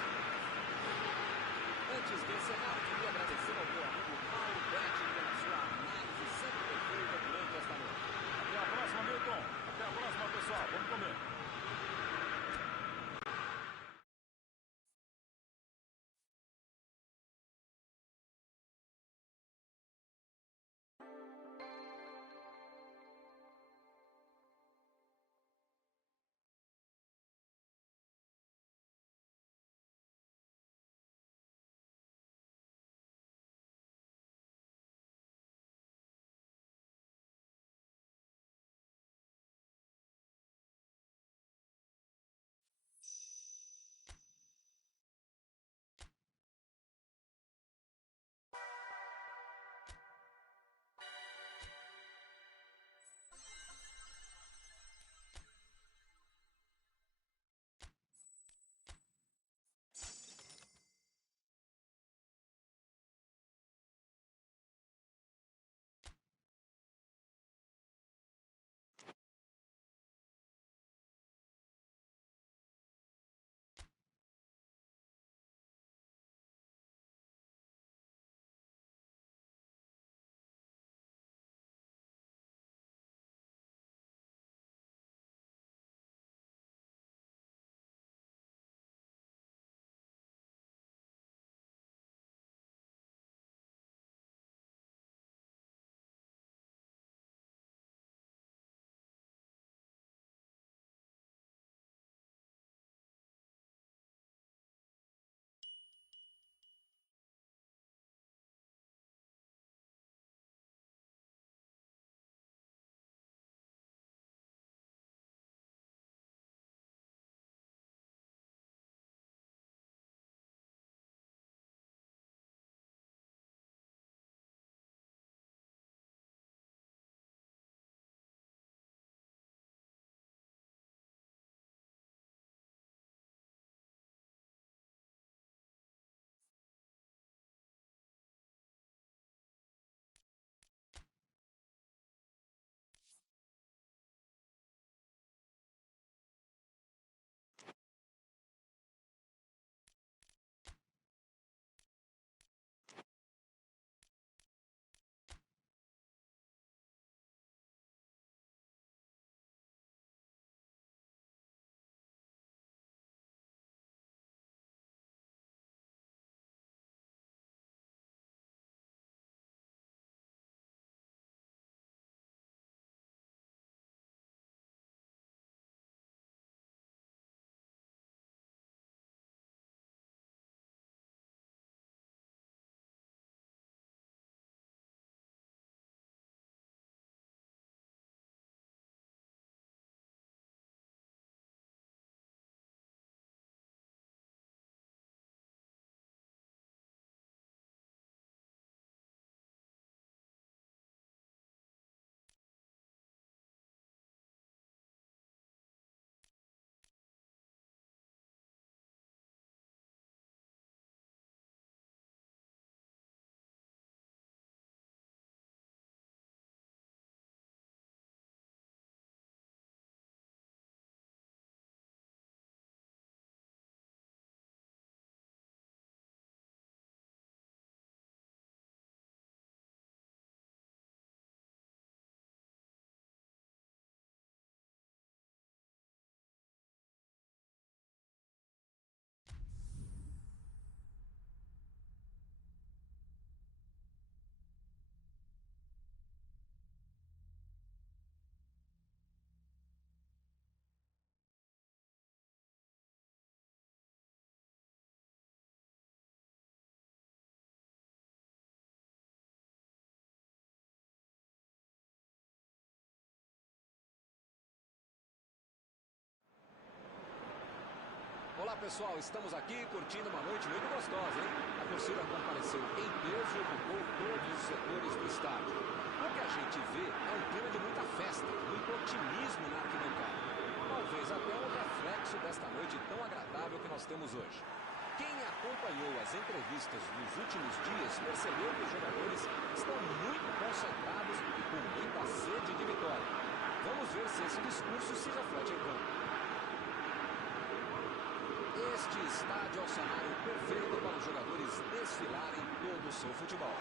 Antes de encerrar, queria agradecer ao meu amigo Mauro Betti pela sua análise sempre perfeita durante esta noite. Até a próxima, Milton. Até a próxima, pessoal. Vamos comer. Olá pessoal, estamos aqui curtindo uma noite muito gostosa, hein? A torcida compareceu em peso e ocupou todos os setores do estádio. O que a gente vê é um clima de muita festa, muito otimismo na arquibancada. Talvez até um reflexo desta noite tão agradável que nós temos hoje. Quem acompanhou as entrevistas nos últimos dias percebeu que os jogadores estão muito concentrados e com muita sede de vitória. Vamos ver se discurso se reflete em campo. Este estádio é o cenário perfeito para os jogadores desfilarem todo o seu futebol.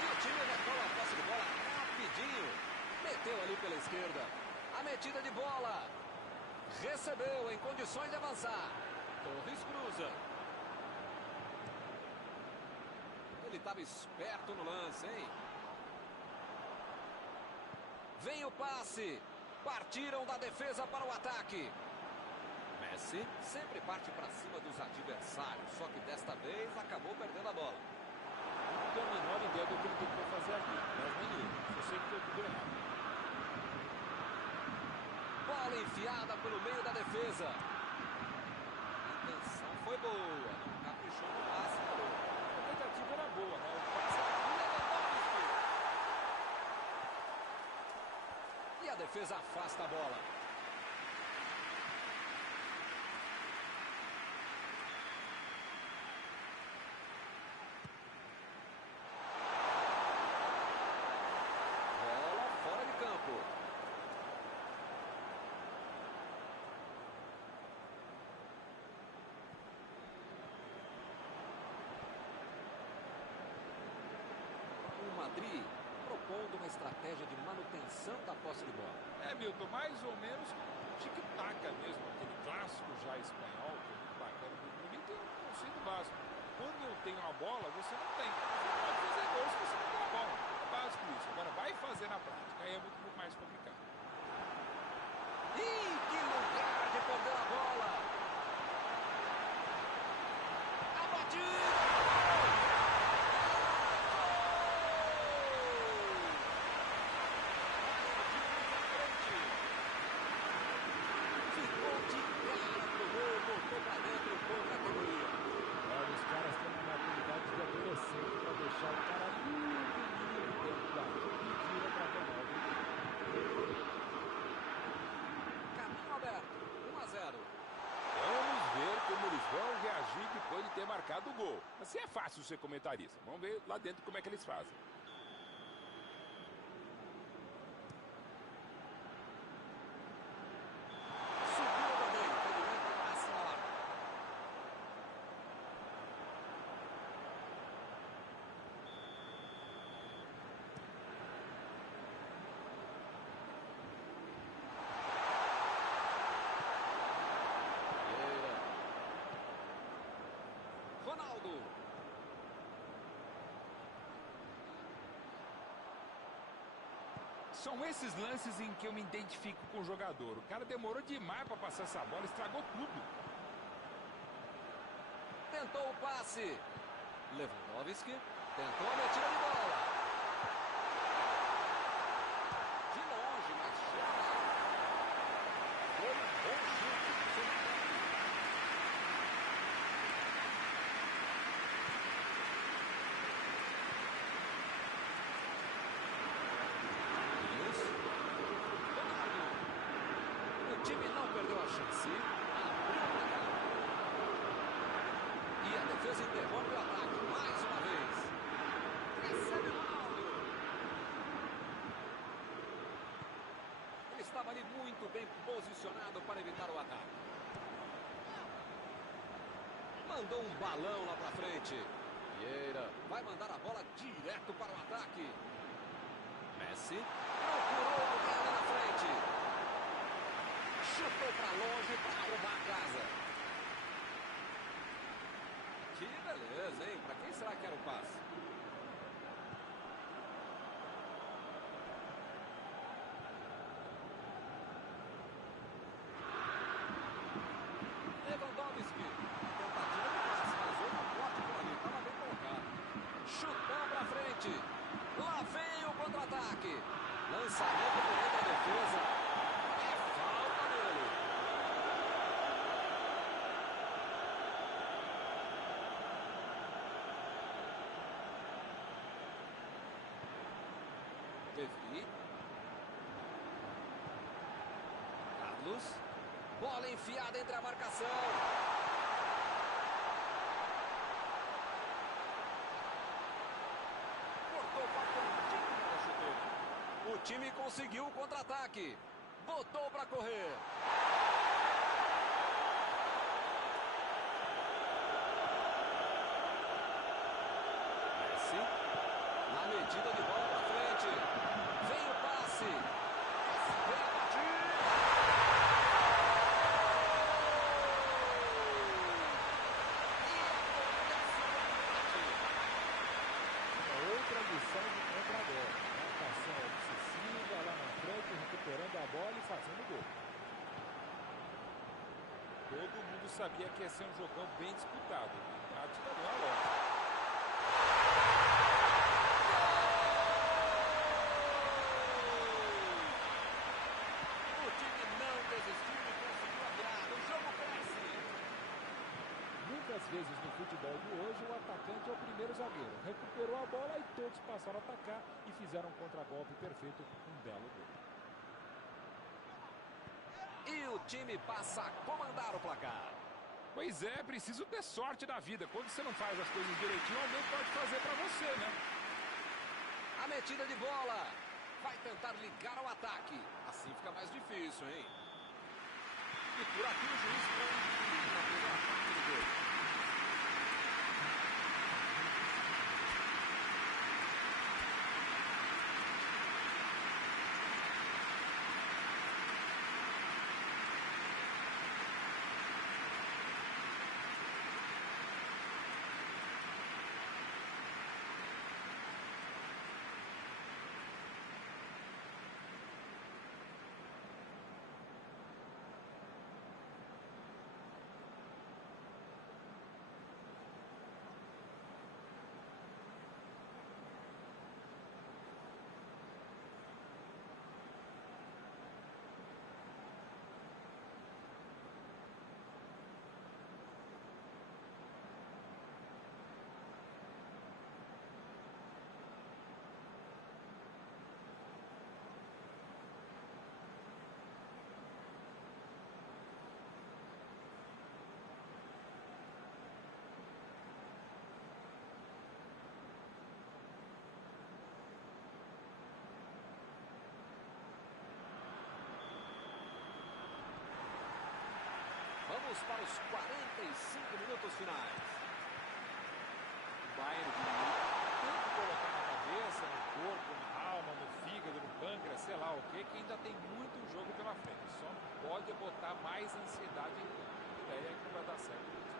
E o time recola a posse de bola rapidinho. Meteu ali pela esquerda. A metida de bola. Recebeu em condições de avançar. Torres cruza. Ele estava esperto no lance, hein? Vem o passe. Partiram da defesa para o ataque. Messi sempre parte para cima dos adversários, só que desta vez acabou perdendo a bola. Não tenho a menor ideia do que ele tentou fazer aqui, mas nenhum. Só sei que foi tudo errado. Bola enfiada pelo meio da defesa. A intenção foi boa, não caprichou no passe. A tentativa era boa, né? O passe era... E a defesa afasta a bola. Bola fora de campo. O Madrid propondo uma estratégia de manutenção da posse de bola. É, Milton, mais ou menos tic-tac mesmo, aquele clássico já espanhol, que é muito bacana, muito bonito, e um conceito básico. Quando eu tenho a bola, você não tem. Você não pode fazer gol se você não tem a bola. É básico isso. Agora vai fazer na prática, aí é muito mais complicado. Ih, que lugar de perder a bola! A batida! Vão reagir depois de ter marcado o gol. Assim é fácil ser comentarista. Vamos ver lá dentro como é que eles fazem. Subiu também, impedimento passe na hora. Ronaldo. São esses lances em que eu me identifico com o jogador. O cara demorou demais para passar essa bola, estragou tudo. Tentou o passe. Lewandowski tentou a metida de bola. De longe, mas chega. Foi um bom chute. O time não perdeu a chance. Abriu o placar. E a defesa interrompe o ataque mais uma vez. Recebe Ronaldo. Ele estava ali muito bem posicionado para evitar o ataque. Mandou um balão lá para frente. Vieira vai mandar a bola direto para o ataque. Messi procurou alguém ali na frente. Chutou para longe para arrumar a casa. Que beleza, hein? Para quem será que era o passe? Lewandowski. Tentativa de passe, mas outro corte por ali. Estava bem colocado. Chutão para frente. Lá vem o contra-ataque. Lançamento por dentro da defesa. É falta nele. Devri. Carlos. Bola enfiada entre a marcação. o time conseguiu o contra-ataque. Botou para correr. Messi. Na medida de bola para frente. Vem o passe. Vem a batida. Outra lição de contra-golpe. Marcação obsessiva lá na frente, recuperando a bola e fazendo gol. Todo mundo sabia que ia ser um jogão bem disputado. A tática deu a lógica. O time não desistiu e conseguiu a virada. O jogo cresce. Muitas vezes no futebol de hoje, o atacante é o primeiro zagueiro. Recuperou a bola e todos passaram a atacar e fizeram um contra-golpe perfeito, um belo gol. E o time passa a comandar o placar. Pois é, preciso ter sorte da vida. Quando você não faz as coisas direitinho, alguém pode fazer pra você, né? A metida de bola. Vai tentar ligar ao ataque. Assim fica mais difícil, hein? E por aqui o juiz põe na primeira parte do jogo. Vamos para os 45 minutos finais. O Bayern de Munique tem que colocar na cabeça, no corpo, na alma, no fígado, no pâncreas, sei lá o que ainda tem muito jogo pela frente. Só não pode botar mais ansiedade em campo. E daí é que não vai dar certo mesmo.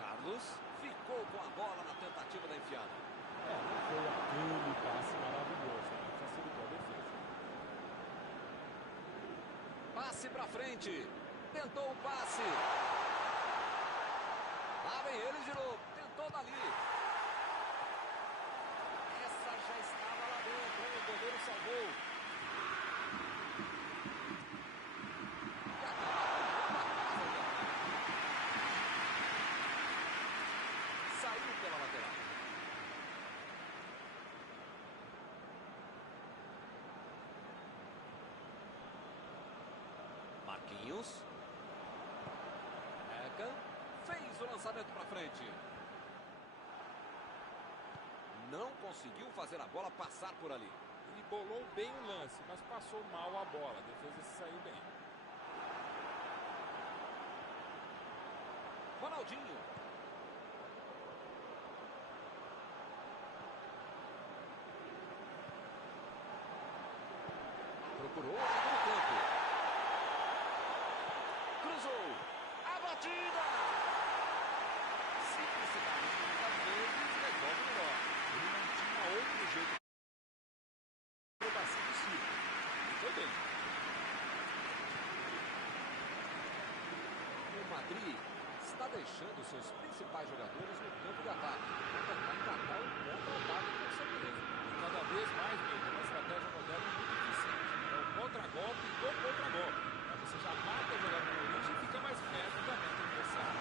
Carlos ficou com a bola na tentativa da enfiada. Não foi aquele passe maravilhoso, né? Facilitou a defesa. Passe pra frente. Tentou o passe. Lá vem ele de novo. Tentou dali. Essa já estava lá dentro, hein? O goleiro salvou. E acaba a casa, né? Saiu pela lateral. Marquinhos. Beckham fez o lançamento para frente. Não conseguiu fazer a bola passar por ali. Ele bolou bem o lance, mas passou mal a bola. A defesa se saiu bem. Ronaldinho. Procurou o campo. Cruzou. A batida. Simplicidade às vezes resolve melhor. Ele não tinha outro jeito de acrobacia possível. E foi bem. O Madrid está deixando seus principais jogadores no campo de ataque. Para tentar encarar o contra-ataque com certeza. E cada vez mais, mesmo, uma estratégia moderna muito eficiente. É o contra-golpe do contra-golpe. Aí você já mata o jogador na origem e fica mais perto da meta adversária.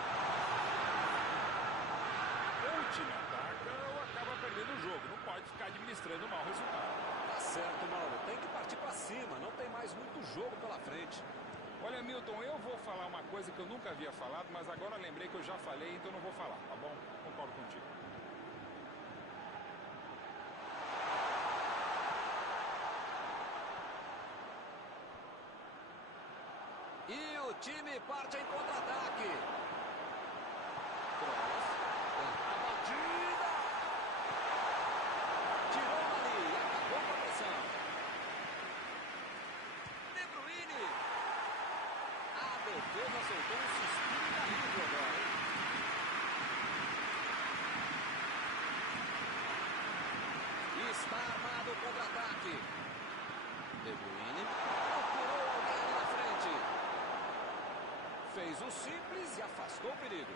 Ou o time ataca ou acaba perdendo o jogo. Não pode ficar administrando mal o resultado. Tá certo, Mauro. Tem que partir para cima. Não tem mais muito jogo pela frente. Olha, Milton, eu vou falar uma coisa que eu nunca havia falado, mas agora lembrei que eu já falei, então não vou falar, tá bom? Concordo contigo. O time parte em contra-ataque. Kroos. A batida. Tirou dali e acabou com a pressão. De Bruyne. A defesa soltou um suspiro de alívio agora, hein? Está armado o contra-ataque. De Bruyne procurou alguém ali na frente. Fez o simples e afastou o perigo.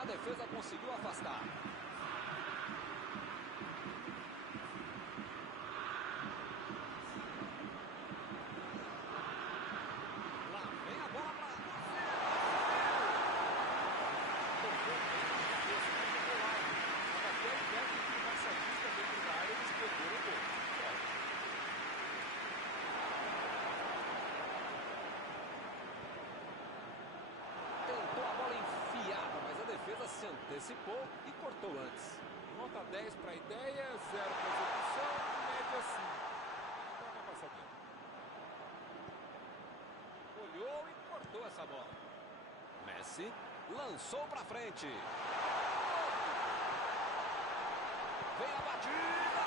A defesa conseguiu afastar. Lá vem a bola para Tocou bem na cabeça, mas jogou alto. Estava até perto de uma saída dentro da área, eles perderam o gol. tentou a bola enfiada, mas a defesa se antecipou e cortou antes. Nota 10 para a ideia, 0 para a execução, média 5. Toca a passadinha. Olhou e cortou essa bola. Messi lançou para frente. Vem a batida.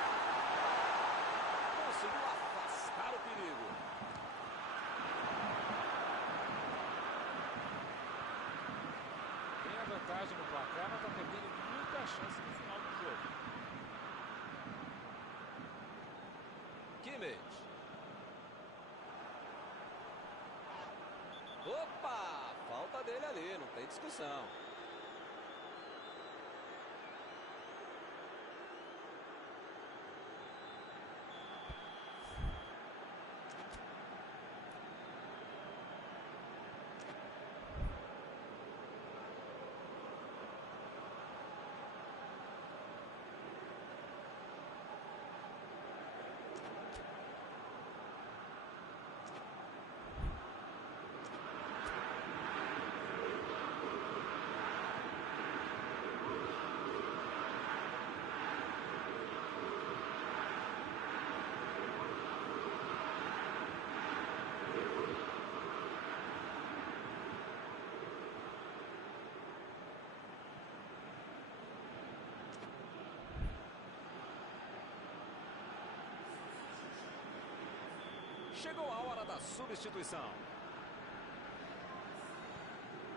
Conseguiu afastar o perigo. Tem a vantagem no placar, mas está perdendo muita chance no final do jogo. Kimmich. Opa! Falta dele ali, não tem discussão. Chegou a hora da substituição.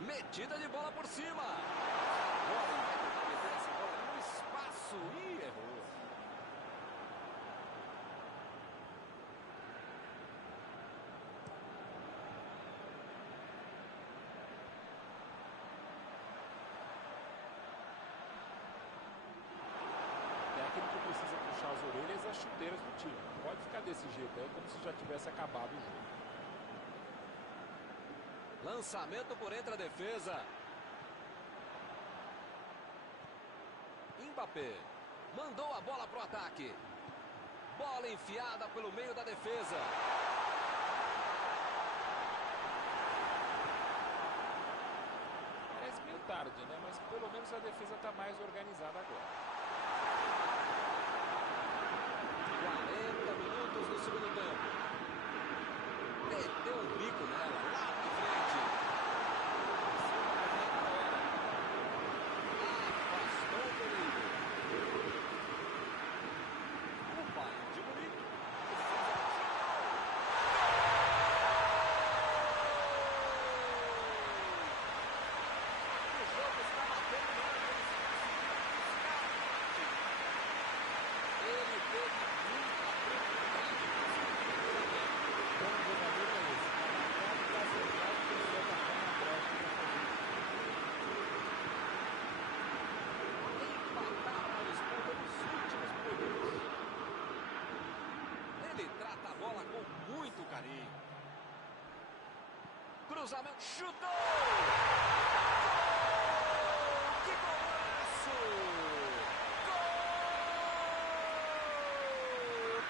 Metida de bola por cima. Agora ele vai tentar meter essa bola no espaço e errou. O técnico precisa puxar as orelhas e as chuteiras do time. Não pode ficar desse jeito aí, como se já tivesse acabado o jogo. Lançamento por entre a defesa. Mbappé mandou a bola pro ataque. Bola enfiada pelo meio da defesa. Parece meio tarde, né? Mas pelo menos a defesa está mais organizada agora. Cruzamento, chutou! Gol! Que golaço! Gol!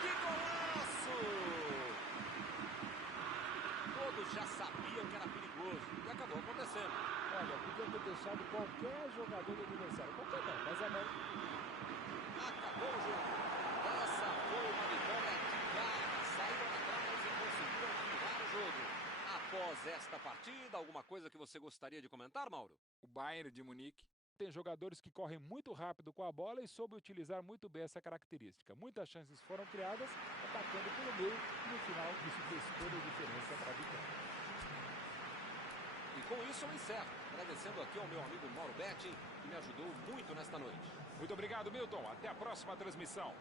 Que golaço! Todos já sabiam que era perigoso e acabou acontecendo. Olha, podia ter deixado qualquer jogador do adversário. Qualquer não, mas a mão. Acabou o jogo. Essa foi uma vitória de garra. Saíram atrás e conseguiram virar o jogo. Após esta partida, alguma coisa que você gostaria de comentar, Mauro? O Bayern de Munique. Tem jogadores que correm muito rápido com a bola e soube utilizar muito bem essa característica. Muitas chances foram criadas, atacando pelo meio e no final isso fez toda a diferença para a vitória. E com isso eu encerro, agradecendo aqui ao meu amigo Mauro Betti, que me ajudou muito nesta noite. Muito obrigado, Milton. Até a próxima transmissão.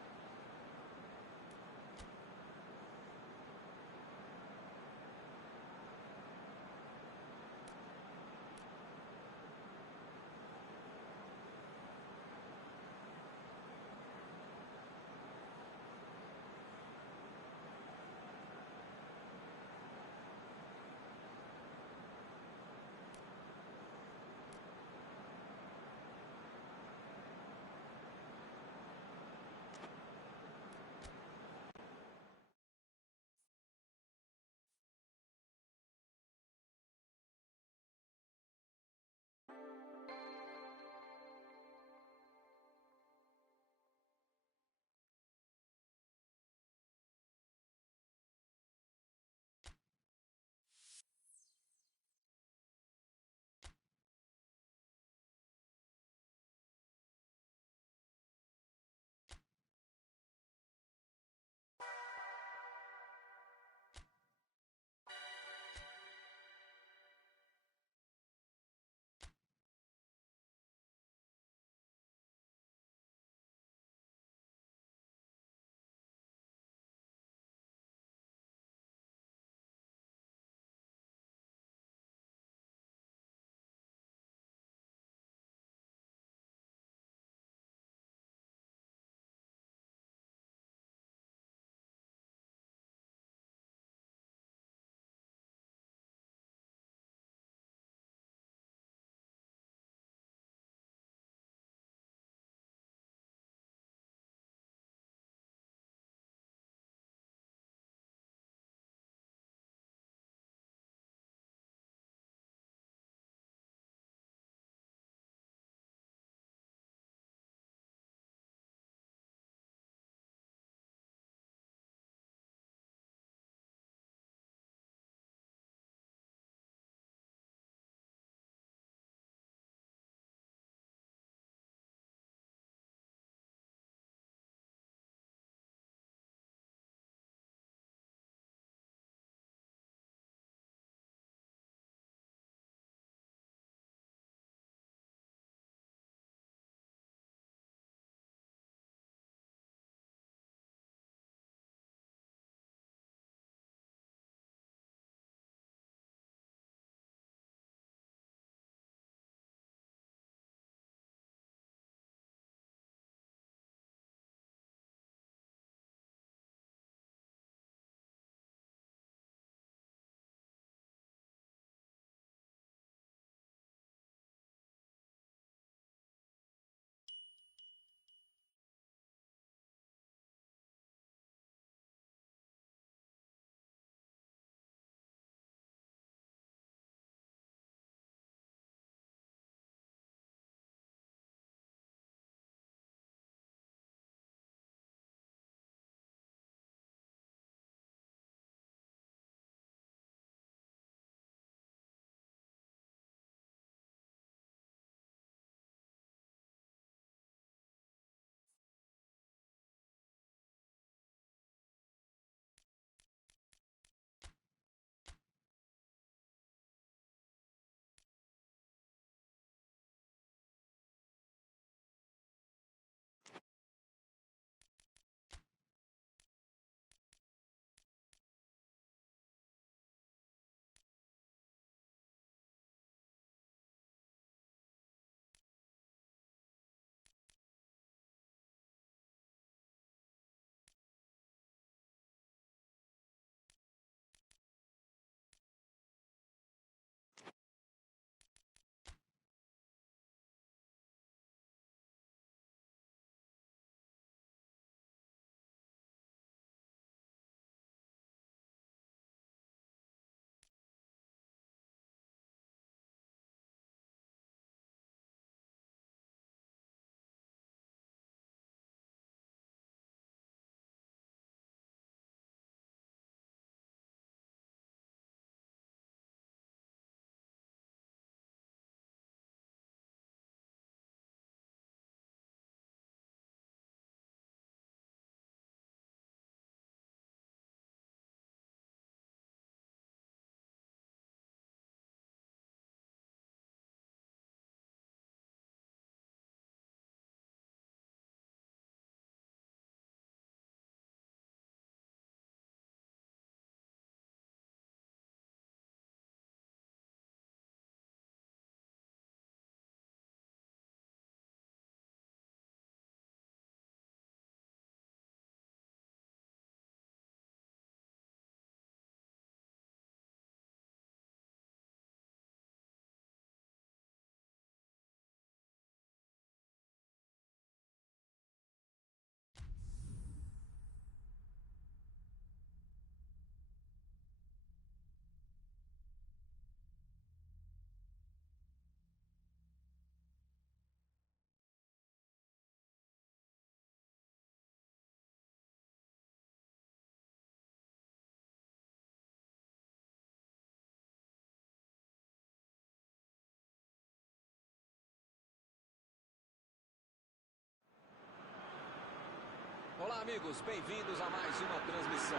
Olá, amigos, bem-vindos a mais uma transmissão.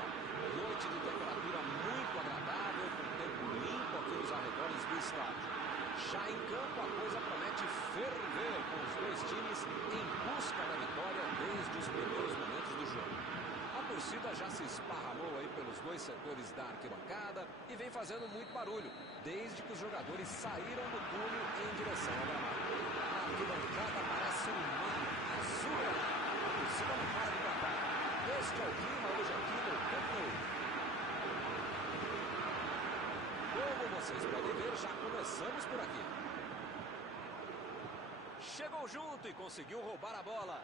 Noite de temperatura muito agradável, com tempo limpo aqui nos arredores do estádio. Já em campo, a coisa promete ferver, com os dois times em busca da vitória desde os primeiros momentos do jogo. A torcida já se esparramou aí pelos dois setores da arquibancada e vem fazendo muito barulho, desde que os jogadores saíram do túnel em direção ao gramado. A arquibancada parece um mar azul. A torcida não para de cantar. Este é o clima hoje aqui no Camp Nou. Como vocês podem ver, já começamos por aqui. Chegou junto e conseguiu roubar a bola.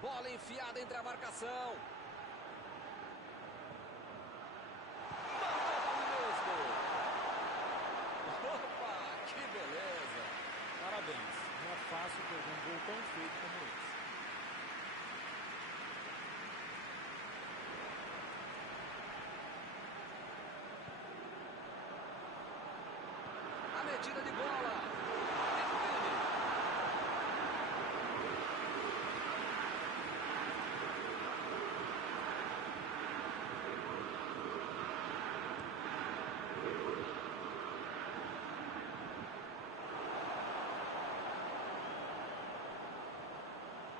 Bola enfiada entre a marcação. Mandou ali mesmo. Opa, que beleza. Parabéns. Não é fácil perder um gol tão feito como esse. A metida de bola.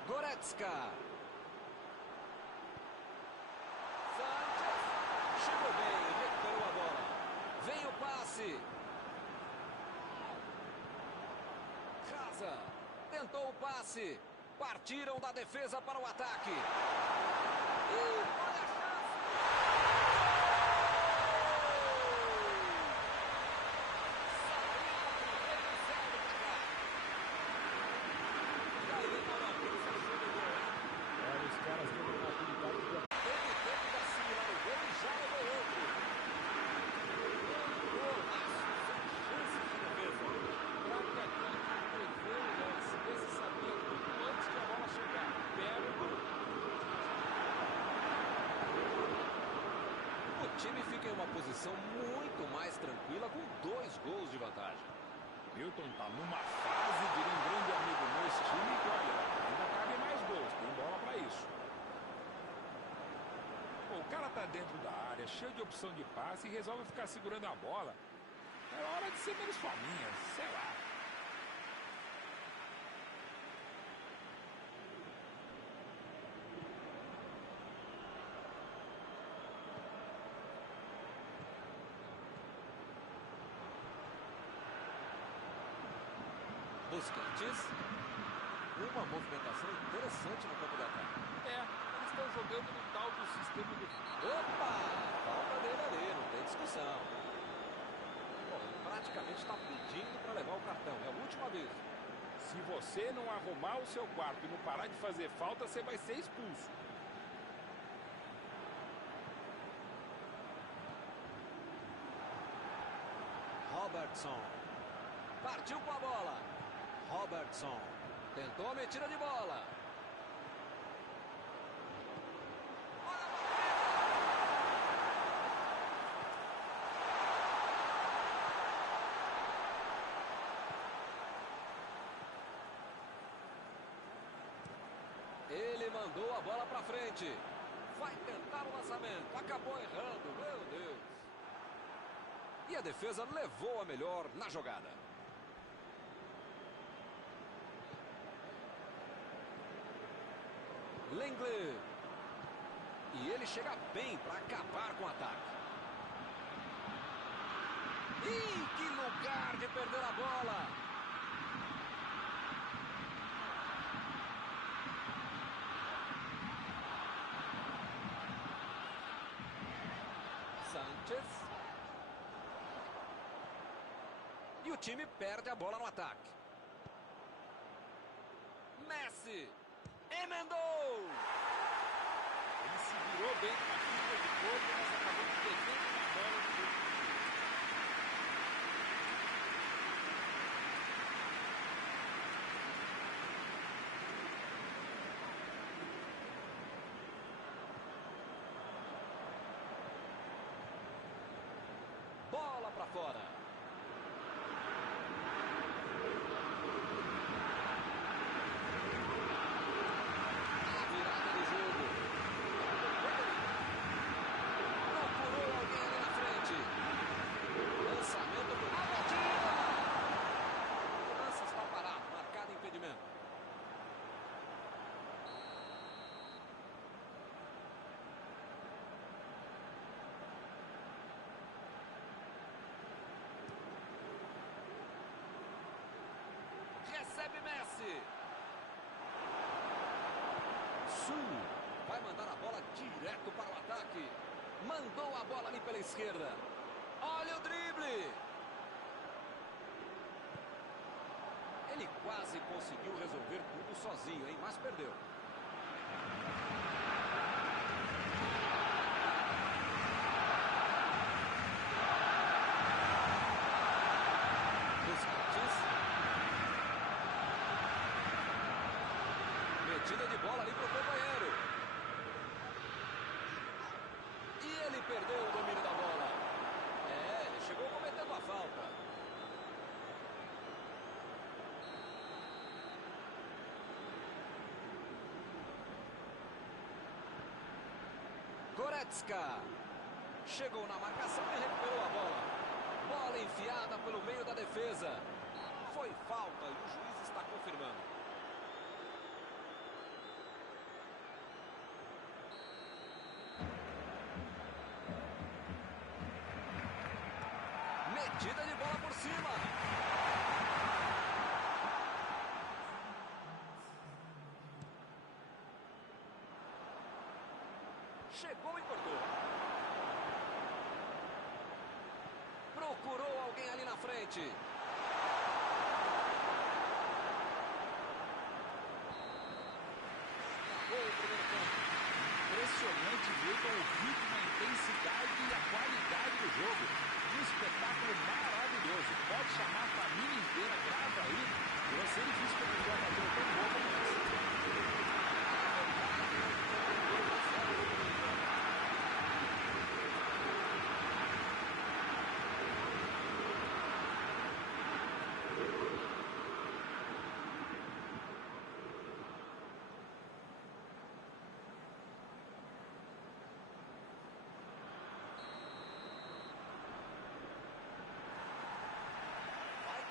Goretzka. Sanchez. Chegou bem, recuperou a bola. Vem o passe. Casa. Tentou o passe. Partiram da defesa para o ataque. E olha a chance. Olha, os caras têm uma habilidade de... Teve tempo de assimilar o gol e já levou outro. Golaço, sem chances de defesa. Craque aquele que prevê o lance. Esse sabia tudo antes de a bola chegar. Pega o gol. O time fica em uma posição muito mais tranquila com 2 gols de vantagem. Milton tá numa fase de um grande amigo nesse time que, olha, ainda cabe mais gols, tem bola pra isso. Pô, o cara tá dentro da área, cheio de opção de passe e resolve ficar segurando a bola. É hora de ser menos fominha, sei lá. Busquets. Uma movimentação interessante no campo de ataque. Eles estão jogando no tal do sistema do... Opa! Falta dele ali, não tem discussão. Bom, ele praticamente está pedindo para levar o cartão. É o último aviso. Se você não arrumar o seu quarto e não parar de fazer falta, você vai ser expulso. Robertson. Partiu com a bola. Robertson. Tentou a metida de bola. Olha a batida. Ele mandou a bola para frente. Vai tentar o lançamento. Acabou errando. Meu Deus. E a defesa levou a melhor na jogada. Lenglet. E ele chega bem para acabar com o ataque. Ih, que lugar de perder a bola. Sanchez. E o time perde a bola no ataque. Messi. Emendou! Ele se virou bem com a fibra de corpo, mas acabou perdendo a bola no jogo. Bola para fora. Messi. Vai mandar a bola direto para o ataque. Mandou a bola ali pela esquerda. Olha o drible. Ele quase conseguiu resolver tudo sozinho, hein? Mas perdeu. Metida de bola ali para o companheiro. E ele perdeu o domínio da bola. Ele chegou cometendo a falta. Goretzka. Chegou na marcação e recuperou a bola. Bola enfiada pelo meio da defesa. Foi falta e o juiz está confirmando. Metida de bola por cima. Chegou e cortou. Procurou alguém ali na frente. Acabou o primeiro tempo. Impressionante ver com o ritmo, a intensidade e a qualidade do jogo. Um espetáculo maravilhoso. Pode chamar a família inteira, grava aí. Vai ser difícil para o jogador tão bom como esse.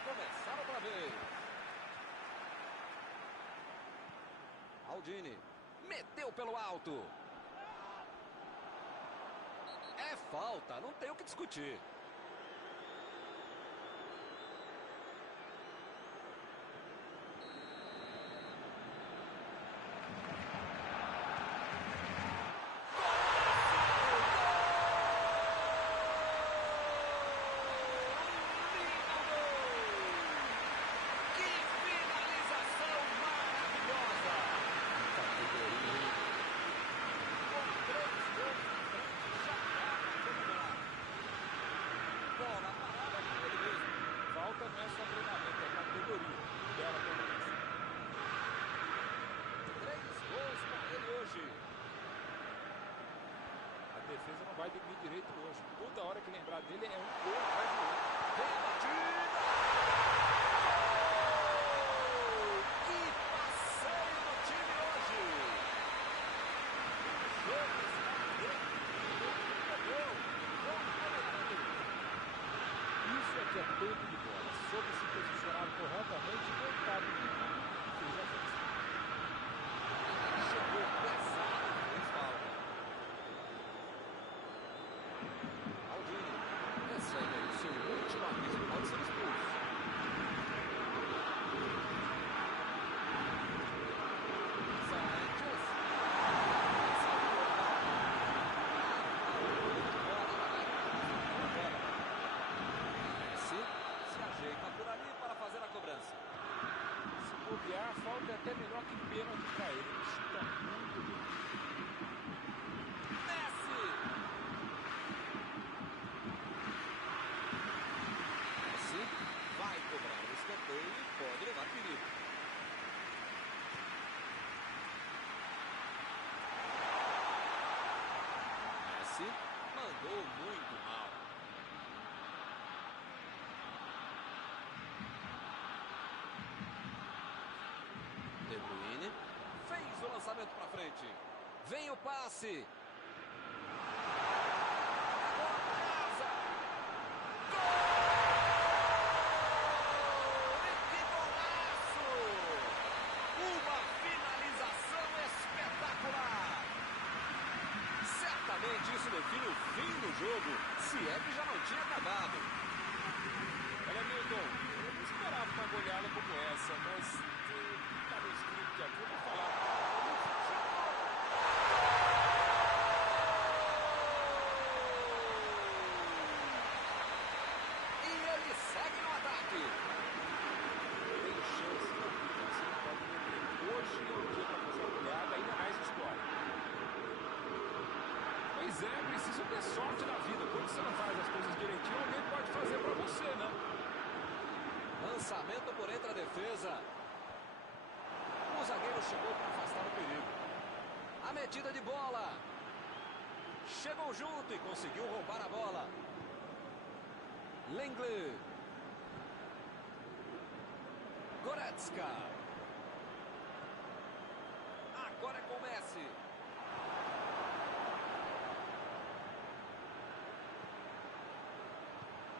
Começar outra vez. Maldini meteu pelo alto. É falta, não tem o que discutir. Não é só treinamento, é categoria. Bela cobrança. 3 gols para ele hoje. A defesa não vai dormir direito hoje. Toda hora que lembrar dele é um gol atrás do outro. Vem a batida! Que passeio do time hoje! Jogo está Isso é que é tempo de bola. Soube se posicionar corretamente, voltado de tudo e fez a festa. chegou pesado, fez falta. Maldini recebe aí o seu último aviso, pode ser expulso. Sanches. Messi se ajeita por ali para fazer a cobrança. Se bobear, a falta é até melhor que pênalti para ele. Ele chuta muito bem. Messi! Messi vai cobrar o escanteio e pode levar perigo. Messi mandou muito mal. De Bruyne fez o lançamento para frente. Vem o passe. A bola pra casa. Gol! E que golaço! Uma finalização espetacular. Certamente isso define o fim do jogo, se é que já não tinha acabado. Olha, Milton, eu não esperava uma goleada como essa, mas preciso ter sorte na vida. Quando você não faz as coisas direitinho, alguém pode fazer pra você, né? Lançamento por entre a defesa. O zagueiro chegou para afastar o perigo. A metida de bola. Chegou junto e conseguiu roubar a bola. Lenglet. Goretzka. Agora é com o Messi.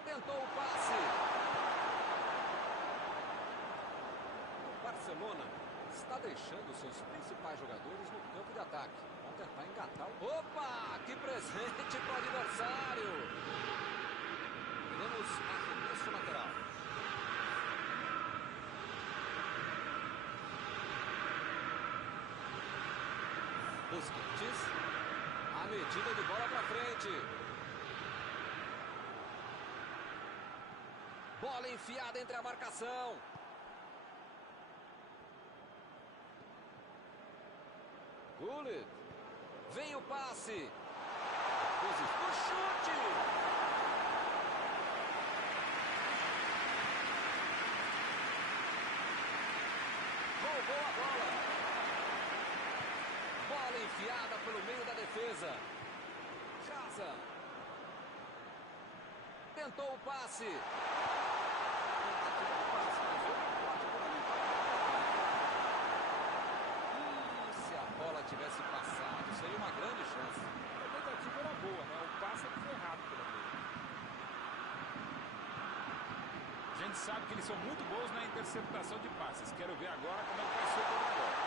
Tentou o passe. O Barcelona está deixando seus principais jogadores no campo de ataque. Vão tentar engatar o... Opa! Que presente para o adversário! Teremos arremesso lateral. Busquets. A metida de bola para frente. Bola enfiada entre a marcação. Gullit. Vem o passe. O chute. Roubou a bola. Bola enfiada pelo meio da defesa. Casa. Tentou o passe. Tentativa de passe, mas outro corte por ali para se a bola tivesse passado, seria uma grande chance. A tentativa era boa, né? O passe foi errado pela meio. A gente sabe que eles são muito bons na interceptação de passes. Quero ver agora como é que vai ser o contra-golpe.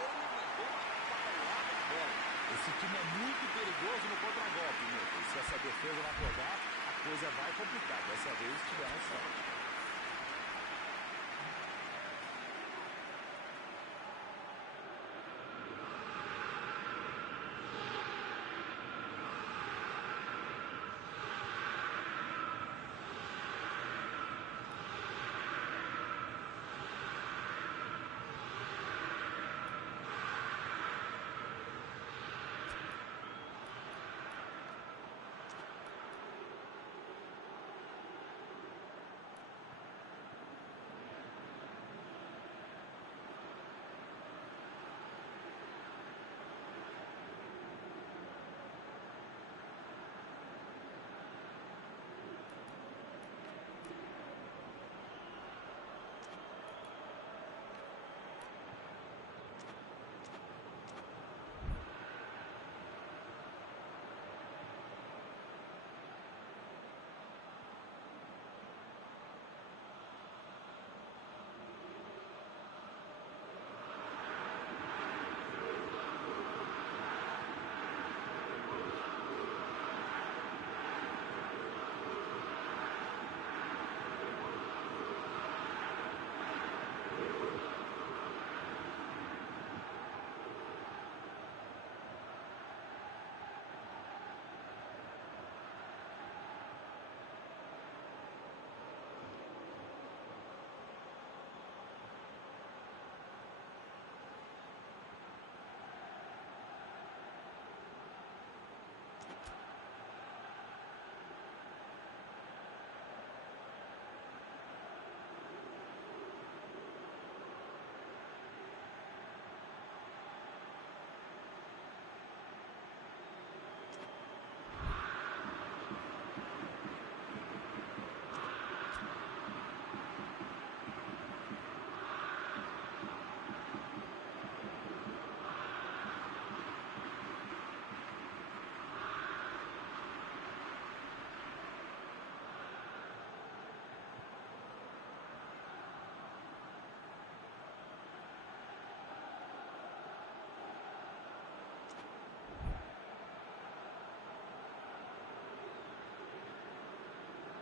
Ele mandou uma paulada de bola. Esse time é muito perigoso no contra-golpe, Milton. Se essa defesa não acordar, a coisa vai complicar. Dessa vez tiveram sorte.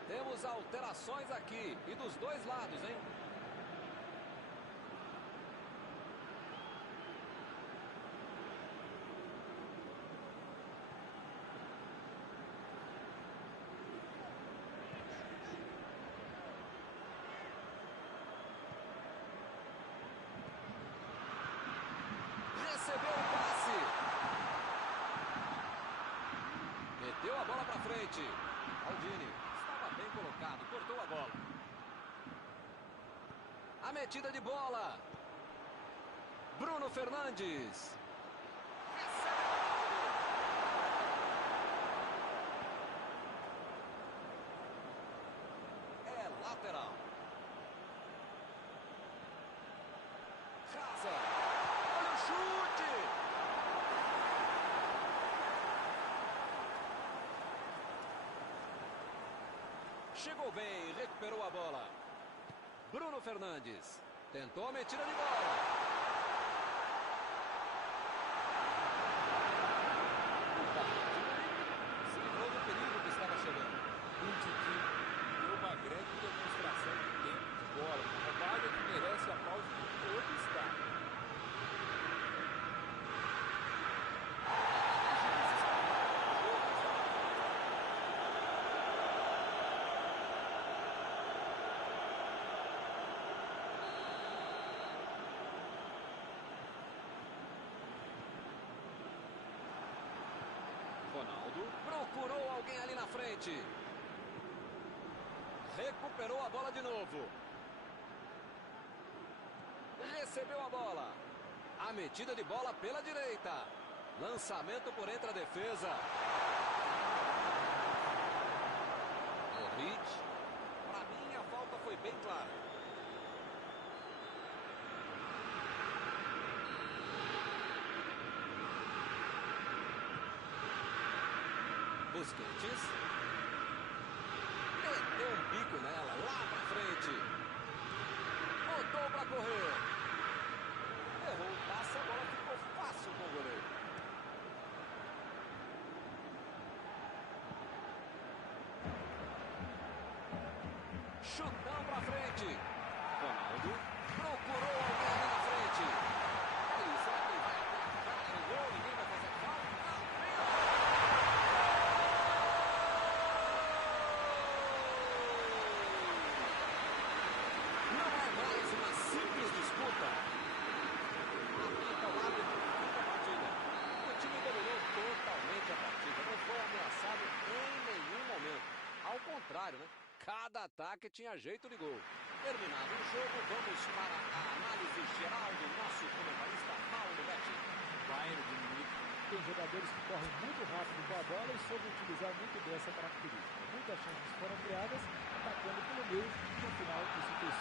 Temos alterações aqui. E dos dois lados, hein? Recebeu o passe. Meteu a bola para frente. Aldini estava bem colocado, cortou a bola. A metida de bola. Bruno Fernandes. É lateral. Casa. Olha o chute. Chegou bem, recuperou a bola. Bruno Fernandes tentou a metida de bola. Se livrou do perigo que estava chegando. O Didi deu uma grande demonstração de tempo de bola. Uma roubada que merece aplauso de todo o estado. Ronaldo procurou alguém ali na frente. Recuperou a bola de novo. Recebeu a bola. A metida de bola pela direita. Lançamento por entre a defesa. Modric. Para mim a falta foi bem clara. Busquets. Meteu um bico nela, lá pra frente. Botou pra correr. Errou o passe, a bola ficou fácil com o goleiro. Chutão pra frente. Ronaldo procurou alguém ali na frente. Aí, será que ele vai até o gol? Ninguém vai fazer falta? Não é mais uma simples disputa. Apita o árbitro do fim da partida. O time dominou totalmente a partida. Não foi ameaçado em nenhum momento. Ao contrário, né? Cada ataque tinha jeito de gol. Terminado o jogo, vamos para a análise geral do nosso comentarista Paulo Betti. Bayern de Munique tem jogadores que correm muito rápido com a bola e soube utilizar muito bem essa característica. Muitas chances foram criadas, atacando pelo meio, no final isso fez